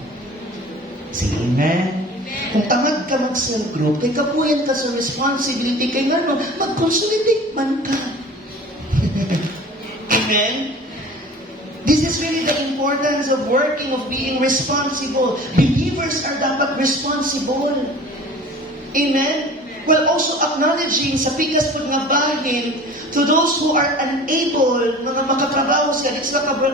Sige, amen? Kung tamad ka mag-cell group, kay kapuyan ka sa responsibility, kay nga no, mag-consolidate man ka. Amen? This is really the importance of working, of being responsible. Believers are dapat responsible. Amen? While also acknowledging sa pikas po nga bahin to those who are unable, mga makatrabaho sa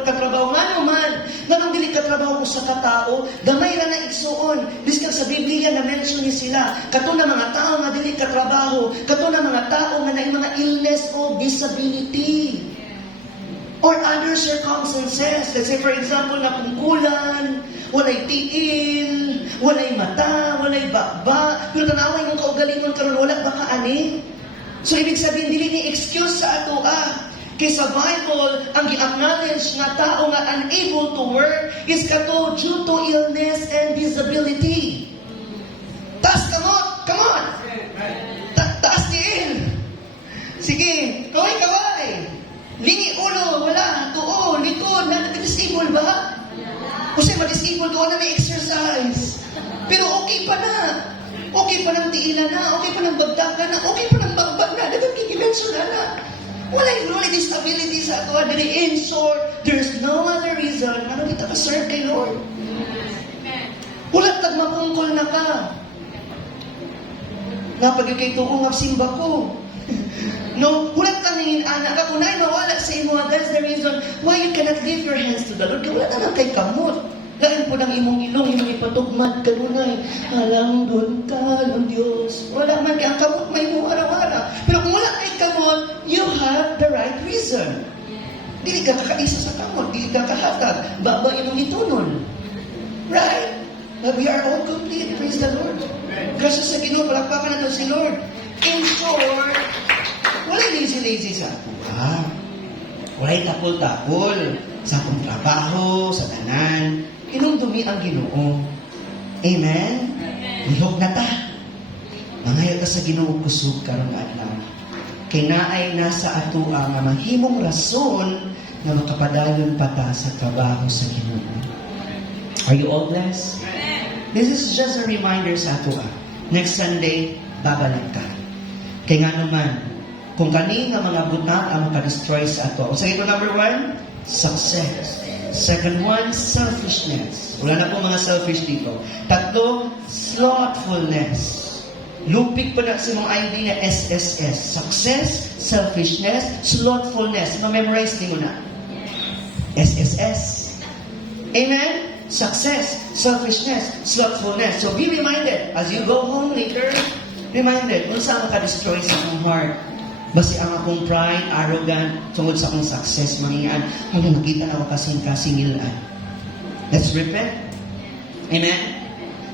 katrabaho nga naman, nganong dili katrabaho ko sa katao, gamay ra na igsuon. Biskang sa Biblia na mention ni sila, kato na mga tao nga dili katrabaho, kato na mga tao nga na mga illness o disability. Or other circumstances. Let's say, for example, napungkulan, walay tiil, walay mata, walay bakba, pero tanaway mong kaugalingon karon wala baka ani. So, ibig sabihin, dili ni excuse sa ato Kay sa Bible, ang i-acknowledge nga tao nga unable to work is kato due to illness and disability. Taas kamot! Come on! Taas tiil! Sige, kaway! Lingi ulo, wala, tuo, likod, na nag-disable ba? Kasi ma-disable ko na may exercise. Pero okay pa na. Okay pa ng tiila na. Okay pa ng bagdakan na. Okay pa ng bagbag na. Dagang kikimensyon na. Wala yung really disability sa ato. In short, there's no other reason. Ano kita ka-serve kay Lord? Wala tag mapungkol na ka. Napag kay tuong ang simba ko. No, hulat kang ningin anak ka. Kung mawala sa imo, that's the reason why you cannot lift your hands to the Lord. Kaya wala na kay kamot. Lain po ng imong ilong, imong ipatugmad, kanunay. Alam doon ka ng Diyos. Wala man kay ang kamot, may mo araw-araw. Pero kung wala kay kamot, you have the right reason. Dili ka kakaisa sa kamot, dili ka kahatag. Baba imong itunon. Right? But we are all complete. Praise the Lord. Kasi sa Ginoo, palakpakan natin si Lord. In short, wala lazy-lazy sa ako. Wala tapol-tapol sa akong trabaho, sa tanan. Inumdumi ang Ginoo. Amen? Lihok na ta. Mangayo ka sa Ginoo kusog karon nga adlaw. Kay naay nasa ato ang mahimong rason na makapadayon pa ta sa trabaho sa Ginoo. Are you all blessed? This is just a reminder sa ato. Next Sunday, babalik ka. Kaya nga naman, kung kani nga mga buta ang makadestroy sa ato. So ito number 1, success. Second one, selfishness. Wala na po mga selfish dito. Tatlo, slothfulness. Lupig pa na sa mga ID na SSS. Success, selfishness, slothfulness. Ma-memorize din mo na. SSS. Amen? Success, selfishness, slothfulness. So be reminded, as you go home later, reminded, kung saan makadestroy sa akong heart. Basi ang akong pride, arrogant, tungod sa akong success, mangingaan, hanggang nakita na ako kasing-kasingilan. Let's repent. Amen?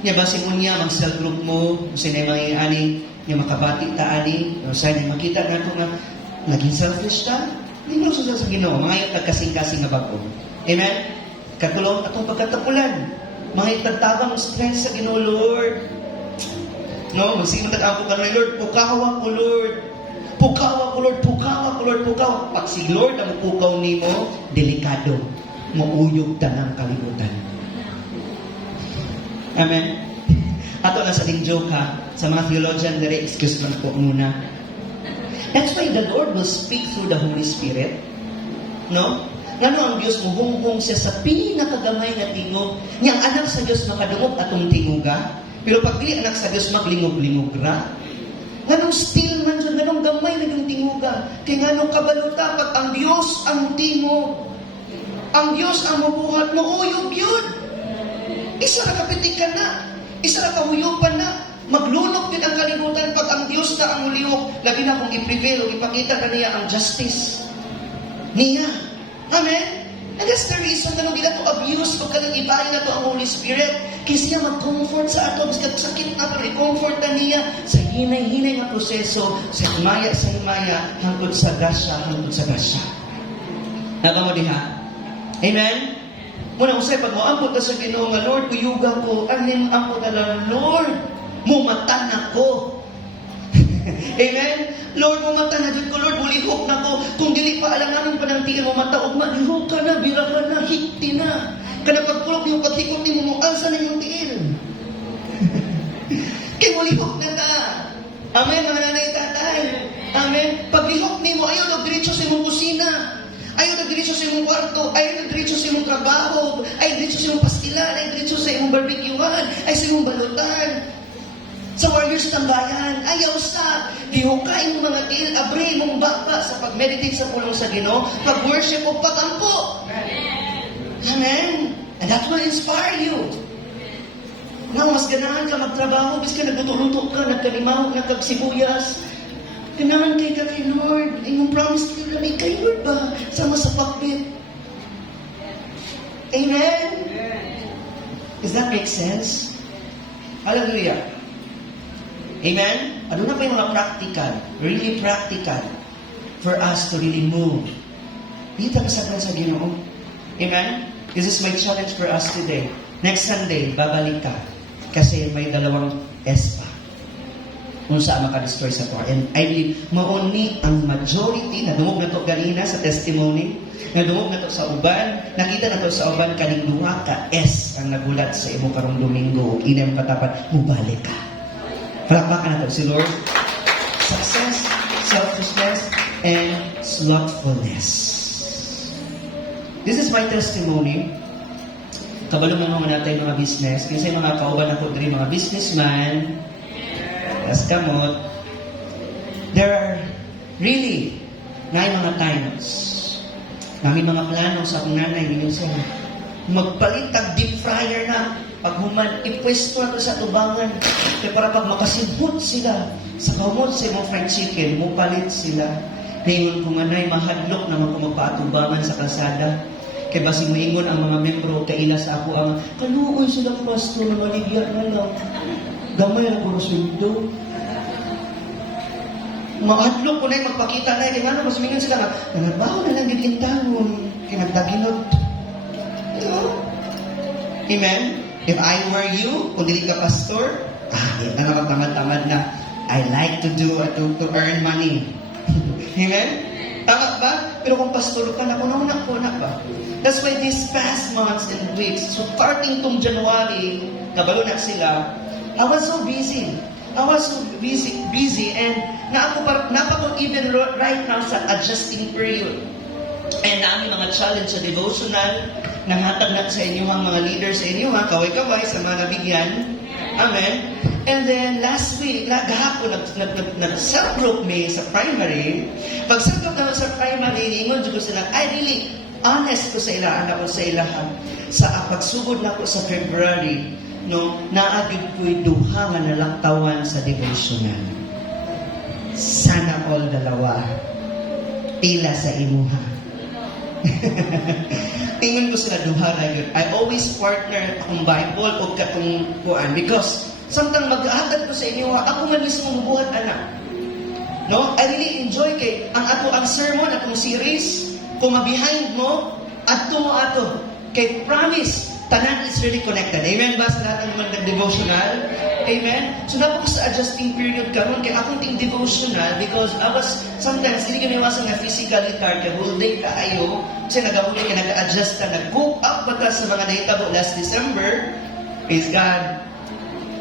Niya basi mo niya, mag-cell group mo, kung saan ay mangingaani, niya makabati ta ani, kung saan ay makita na ito nga, naging selfish ta, hindi mo sa Ginoo, mga yung kasing-kasing nga bago. Amen? Katulong atong pagkatapulan, mga itagtabang strength sa Ginoo, Lord. No, magsimot ako ka na, Lord, pukawa ko, Lord. Pukawa ko, Lord, pukawa ko, Lord, pukawa. Pag si Lord ang pukaw ni mo, delikado. Mauyog ta ng kalibutan. Amen? Ato na sa ting joke ha, sa mga theologian, dere, excuse lang po muna. That's why the Lord will speak through the Holy Spirit. No? Ngano ang Diyos mo, hung siya sa pinakagamay na tingog. Niyang anak sa Diyos makadungog atong tinguga. Pero pag dili anak sa Diyos, maglingog-lingog ra. Nganong still man dyan, nganong gamay na yung tinguga. Kaya nganong kabaluta, pag ang Diyos ang tingog, ang Diyos ang mabuhat mo, uyog yun. Isa na kapitik ka na. Isa na kahuyupan na. Maglunok din ang kalibutan pag ang Diyos na ang ulihok. Labi na kung i-prevail o ipakita na niya ang justice niya. Amen? And that's the reason na nung di na ito abuse pag kalingibahin na ito ang Holy Spirit. Kasi niya mag-comfort sa ato. Kasi sakit na ito, i-comfort na niya sa hinay-hinay na proseso, sa himaya, hangtod sa grasya. Naba mo diha? Amen? Muna usay, pag moampot na sa Ginoo nga, Lord, uyuga ko, aning ampot na lang, Lord, mumatan ako. Amen? Lord, mumata na dyan ko, Lord, bulihok na ko. Kung dili pa alanganin pa ng tiil, mumata, lihok ka na, bira ka na, hikti na. Kana pagpulok niyo, paghikot niyo, mualsa na yung tiil. Kaya mulihok na ta. Amen, mga nanay, tatay. Amen. Paglihok niyo, ayaw na diretso sa imong kusina. Ayaw na diretso sa imong kwarto. Ayaw na diretso sa imong trabaho. Ayaw diretso sa imong pastilan. Ayaw diretso sa imong barbecuehan. Ayaw sa imong balutan. Sa warriors ng bayan, ayaw sa gihukain ng mga tiil, abre mong baba sa pag-meditate sa pulong sa Ginoo, pag-worship o pagampo. Amen? And that will inspire you. Nga, mas ganahan ka magtrabaho, bis ka nagluto-luto ka, nagkalimaw, nagkagsibuyas. Ganahan kay ka kay Lord. Yung promise to you na may kay Lord ba? Sama sa pakbit. Amen? Does that make sense? Hallelujah. Amen? Ano na pa yung mga practical, really practical, for us to really move? Dito kasablan sa Ginoo. Amen? This is my challenge for us today. Next Sunday, babalik ka. Kasi may 2 S pa. Kung saan makadestroy sa to. And I believe, mauni ang majority, na dumog na to ganina sa testimony, Nadungog na to sa uban, nakita na to sa uban, kaning duha ka S ang nagulat sa imo karong Domingo, ug inam katapat, mubalik ka. Palakpakan na to si Lord. Success, selfishness, and slothfulness. This is my testimony. Kabalo mo mga natay mga business. Kasi mga kauban ako diri mga businessman, as kamot, there are really mga times kami mga plano sa akong nanay ninyo sa magpalitag deep fryer na pag human ipwesto na sa tubangan kaya para pag makasibot sila sa kamot sa mga fried chicken mupalit sila ngayon kung anay mahadlok naman kung magpaatubangan sa kalsada kaya basing maingon ang mga membro kaila sa ako ang kaluoy silang pastor na maligya na lang gamay ang puro sweldo. Mahadlok ko na yung magpakita na yung ano, mas mingon sila nga, nanabaho na lang yung tangon, kinagdaginod. You know? Amen? If I were you, kung dili ka pastor, yan na naman tamad-tamad na, I like to do, to earn money. Amen? Tama ba? Pero kung pastor ka na, una pa. That's why these past months and weeks, so starting tong January, kabalo na sila, I was so busy. And napako even right now sa adjusting period. And namin mga challenge sa devotional, nanghatag na sa inyo mga leaders sa inyo, kaway-kaway sa mga nabigyan. Amen. And then last week, gahapon, nag-self group me sa primary. Pag self group naman sa primary, ingon ko sila, I really honest ko sa ilahan ako sa ilahan. Sa pagsugod na ako sa February, no, naagid ko'y duha nga nalaktawan sa devotional. Sana all dalawa. Pila sa imuha. Tingin ko sila duha na yun. I always partner akong Bible o katong kuan because samtang mag-ahatag ko sa inyo, ako man mismo buhat anak. No? I really enjoy kay ang sermon, atong series, kung ma-behind mo, ato. Kay promise, tanan is really connected. Amen ba sa lahat ng mga devotional? Amen? So na po sa adjusting period karon kay akong ting devotional because I was sometimes hindi ko iwasan na physically tired kay whole day kaayo kasi nagahuli ka nag-adjust ka nag-cook up bata sa mga nahitabo last December. Praise God.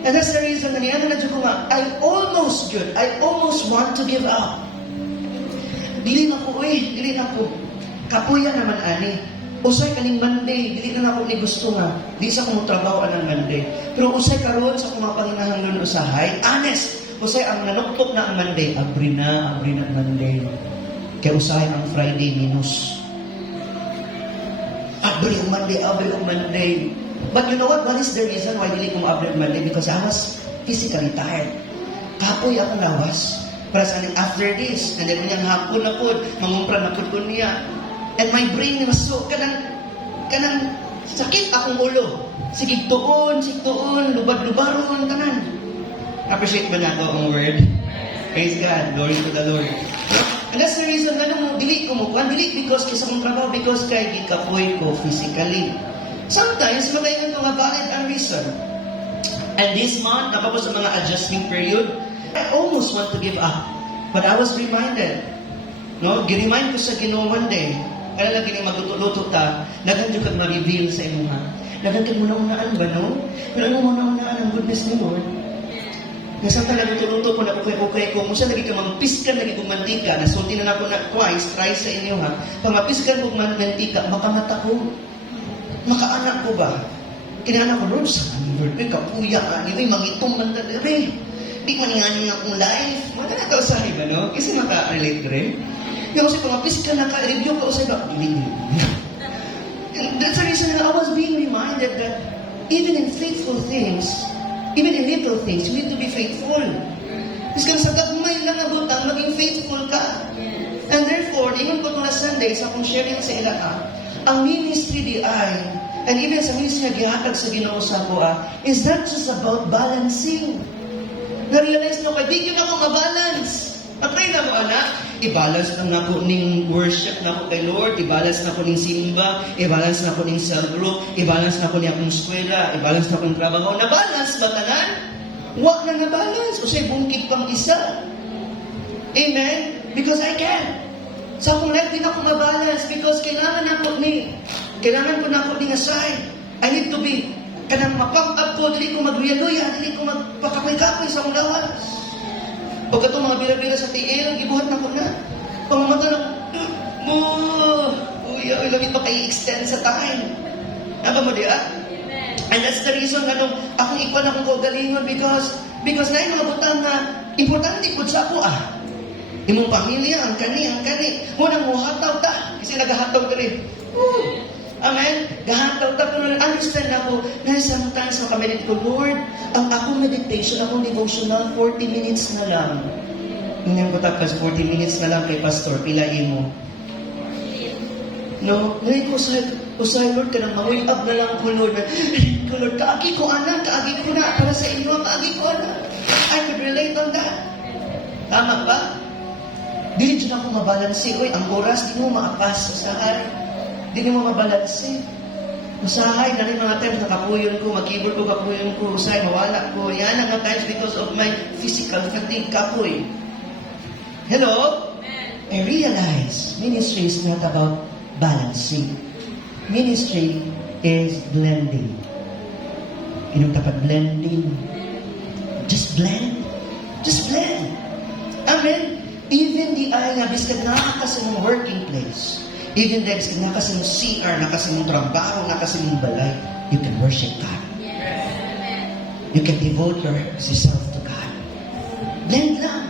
And that's the reason na niya na ko nga I almost want to give up. Dili na ko. Kapuya naman ani. Usay kaning Monday, dili na ako ni gusto nga. Di sa akong trabaho anang Monday. Pero usay karon sa akong mga panginahanglan usahay, honest. Usay ang nanuktok na ang Monday, abri na Monday. Kaya usahay ang Friday minus. Abri ang Monday. But you know what? What is the reason why dili ko abri ang Monday? Because I was physically tired. Kapoy ako lawas. Para sa after this, and then niyang hapon na po, mangumpra na po niya. And my brain was so, kanang sakit akong ulo. Sige tuon, lubad-lubaron, tanan. Appreciate ba na ito ang word? Praise God, glory to the Lord. And that's the reason na nung dili ko mo, dili because kisa kong trabaho, because kay gikapoy ko physically. Sometimes, magayon ko nga valid ang reason. And this month, napapos sa mga adjusting period, I almost want to give up. But I was reminded, no? Giremind ko sa Ginoo one day, kaya lang gini magluto ta, dagan jud kag ma-reveal sa imo ha. Dagan kag muna-unaan ba no? Pero ano muna-unaan ang goodness ni Lord? Nasa talaga luto ko na okay ko. Musa lagi ka mampiskan lagi kog mantika. Nasulti na nako na try sa inyo ha. Pag mapiskan kog mantika, makamata ko. Makaanak ko ba? Kinahanglan ko Lord sa Lord, kapuya ani mangitong man dali. Di man nga akong life. Magana ka usahay ba no? Kasi maka-relate rin. Yung kasi pangapis ka naka-review ka usay ba? And that's the reason that I was being reminded that even in faithful things, even in little things, you need to be faithful. Kasi kung sa gagmay lang abutang, maging faithful ka. And therefore, ingon ko na Sunday, sa akong sharing sa ilaha, ang ministry di ay, and even sa ministry na gihatag sa Ginoo sa ako, is not just about balancing. Na-realize mo, di yun ako mabalance. Patay na mo, anak. I-balance lang na ko ning worship na ko kay Lord. I-balance na ko ning simba. I-balance na ko ning cell group. I-balance na ko ning akong eskwela. I-balance na ko ning trabaho. Na-balance ba tanan? Wa na na-balance. O siya, bungkit pang isa. Amen? Because I can. Sa akong life, di na ako mabalance because kailangan ko na ako ni aside. I need to be, kanang mapump up ko, dili ko magluya-luya, dili ko magpakapoy-kapoy sa akong lawas. Pag itong mga bila-bila sa TL, gibuhat na ko na. Pamamata na, uy, lamit pa kayo extend sa time. Naba mo di, And that's the reason nga nung akong ikon akong kaugalingon because na yung mga butang na importante po sa ako Imong pamilya, ang kani. Munang muhataw ta. Kasi nagahataw ka rin. Amen? Gahataw ta. Pero understand na ako, na sometimes makamedit ko, Lord, ang akong meditation, akong devotional, 40 minutes na lang. Hindi ko tapos 40 minutes na lang kay Pastor. Pilain mo. No? Ngayon ko sa Lord, kanang ma-wake up na lang ko, Lord. Lord, kaagi ko na. Para sa inyo, kaagi ko na. I could relate on that. Tama ba? Dili dyan ako mabalansi. Uy, ang oras, di mo maapas. Usahay. Di mo mabalansi. Usahay, na rin mga times nakapuyon ko, mag-keyboard ko, kapuyon ko, usahay, mawala ko. Yan ang mga times because of my physical fatigue, kapoy. Hello? I realize ministry is not about balancing. Ministry is blending. Inong tapat blending. Just blend. Just blend. Amen? Even the ay nga, biskan nakakasa mong working place. Even the biskan nakakasa mong CR, nakakasa mong trabaho, nakakasa mong balay, you can worship God. You can devote yourself to God. Blend lang.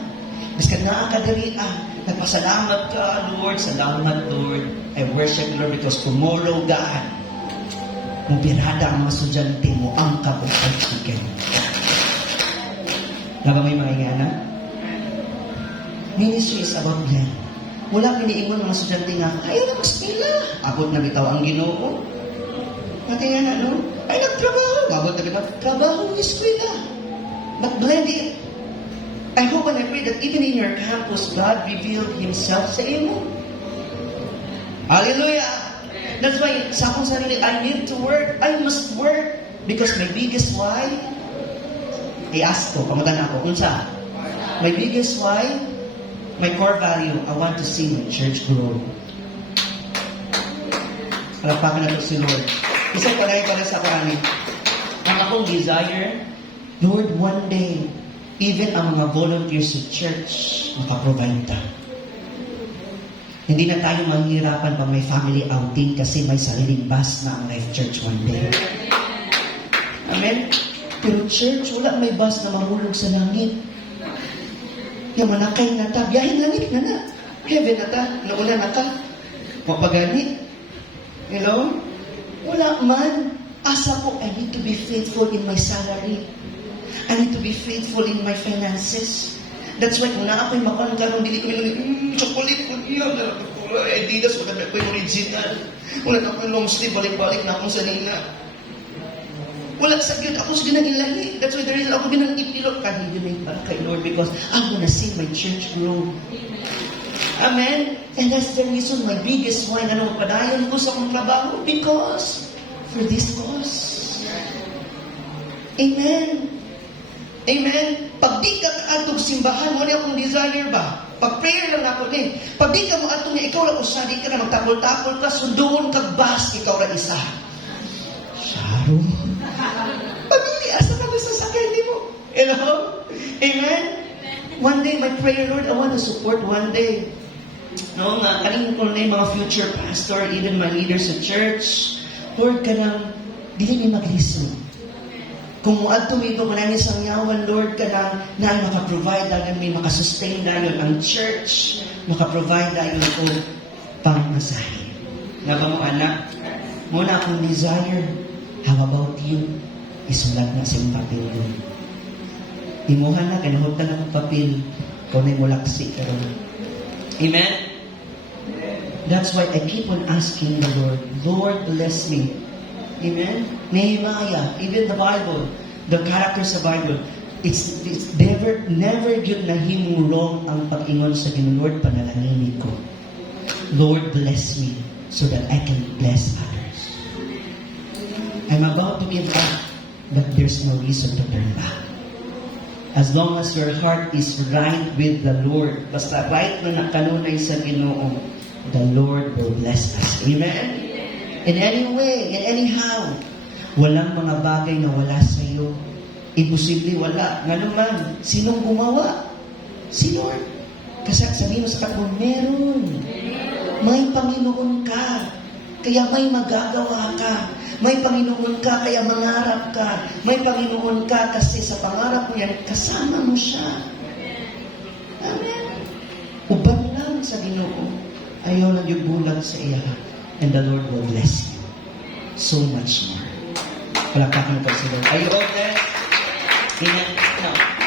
Biskan nakakadari nagpasalamat ka, Lord. Salamat, Lord. I worship Lord because tomorrow, God, mupirada ang mga estudyante mo, ang kapag chicken. Naba may mga ingana? Ministry is about blend. Wala piniingon ng mga estudyante nga, ayaw na mag-spila. Abot na bitaw ang Ginoo. Pati nga no? Ay, nagtrabaho. Abot na bitaw. Trabaho ng eskwela. But blend it. I hope and I pray that even in your campus, God revealed Himself sa iyo. Hallelujah! That's why, sa akong sarili, I need to work. I must work. Because my biggest why, i-ask ko, pamagan ako, unsa? My biggest why, my core value, I want to see my church grow. Palapakan na ito si Lord. Isang panay para sa karami. Ang akong desire, Lord, one day, even ang mga volunteers sa church, makaprovide ta. Hindi na tayo manghirapan pag may family outing kasi may sariling bus na ang Life Church one day. Amen? Pero church, wala may bus na mahulog sa langit. Yung manakay na ta, biyahin langit na. Heaven na ta, nauna na ka. Mapagani. Hello? Wala man. Asa ko, I need to be faithful in my salary. I need to be faithful in my finances. That's why kung na ako'y makankarong, dili ko nila, chocolate ko niya, Adidas, wala na ko yung original. Wala na ko yung long sleeve, balik-balik na akong sanina. Wala sa gyud ako sa ginag-ilahi. That's why the reason ako ginag-ipilot kahit para kay Lord because I wanna see my church grow. Amen? And that's the reason my biggest why na padayon ko sa akong trabaho because for this cause. Amen? Amen? Pag di ka atong simbahan, mo na akong desire ba? Pag prayer lang ako din. Pag di ka mo atong ikaw lang usadi ka na magtapol-tapol ka, sundoon kag bas, ikaw ra isa. Sharon. Pamilya, asa ka sa sakay mo? Hello? Amen? One day, my prayer, Lord, I want to support one day. No, nga, kanin ko na yung mga future pastor, even my leaders sa church. Lord, kanang, dili may maglisod. Kung muadto mo ito, kanang isang yawan, Lord, kanang, na makaprovide dahil may makasustain dahil ang church, makaprovide dahil ko pang-masahe. Naba mo, anak, muna akong desire, how about you? Isulat na sa papel yun. Imuhan na, kanahot na ng papel, kung may mulaksi ka rin. Amen? That's why I keep on asking the Lord, Lord, bless me. Amen? Nehemiah, even the Bible, the characters of the Bible, it's never yun na himulong ang pag-ingon sa Ginoo, Lord, panalangin ko. Lord, bless me so that I can bless others. I'm about to give up, but there's no reason to turn back. As long as your heart is right with the Lord, basta right na nakanunay sa Ginoo, the Lord will bless us. Amen? In any way, in anyhow, walang mga bagay na wala sa iyo. Imposible wala. Nga naman, sinong gumawa? Si Lord. Kasi sabihin mo sa katabi, meron. May Panginoon ka. Kaya may magagawa ka. May Panginoon ka, kaya mangarap ka. May Panginoon ka, kasi sa pangarap mo yan, kasama mo siya. Amen. Uban lang sa Ginoo. Ayaw lang yung bulag sa iya. And the Lord will bless you. So much more. Palakpakan po si Lord. Are you all blessed? Amen. No.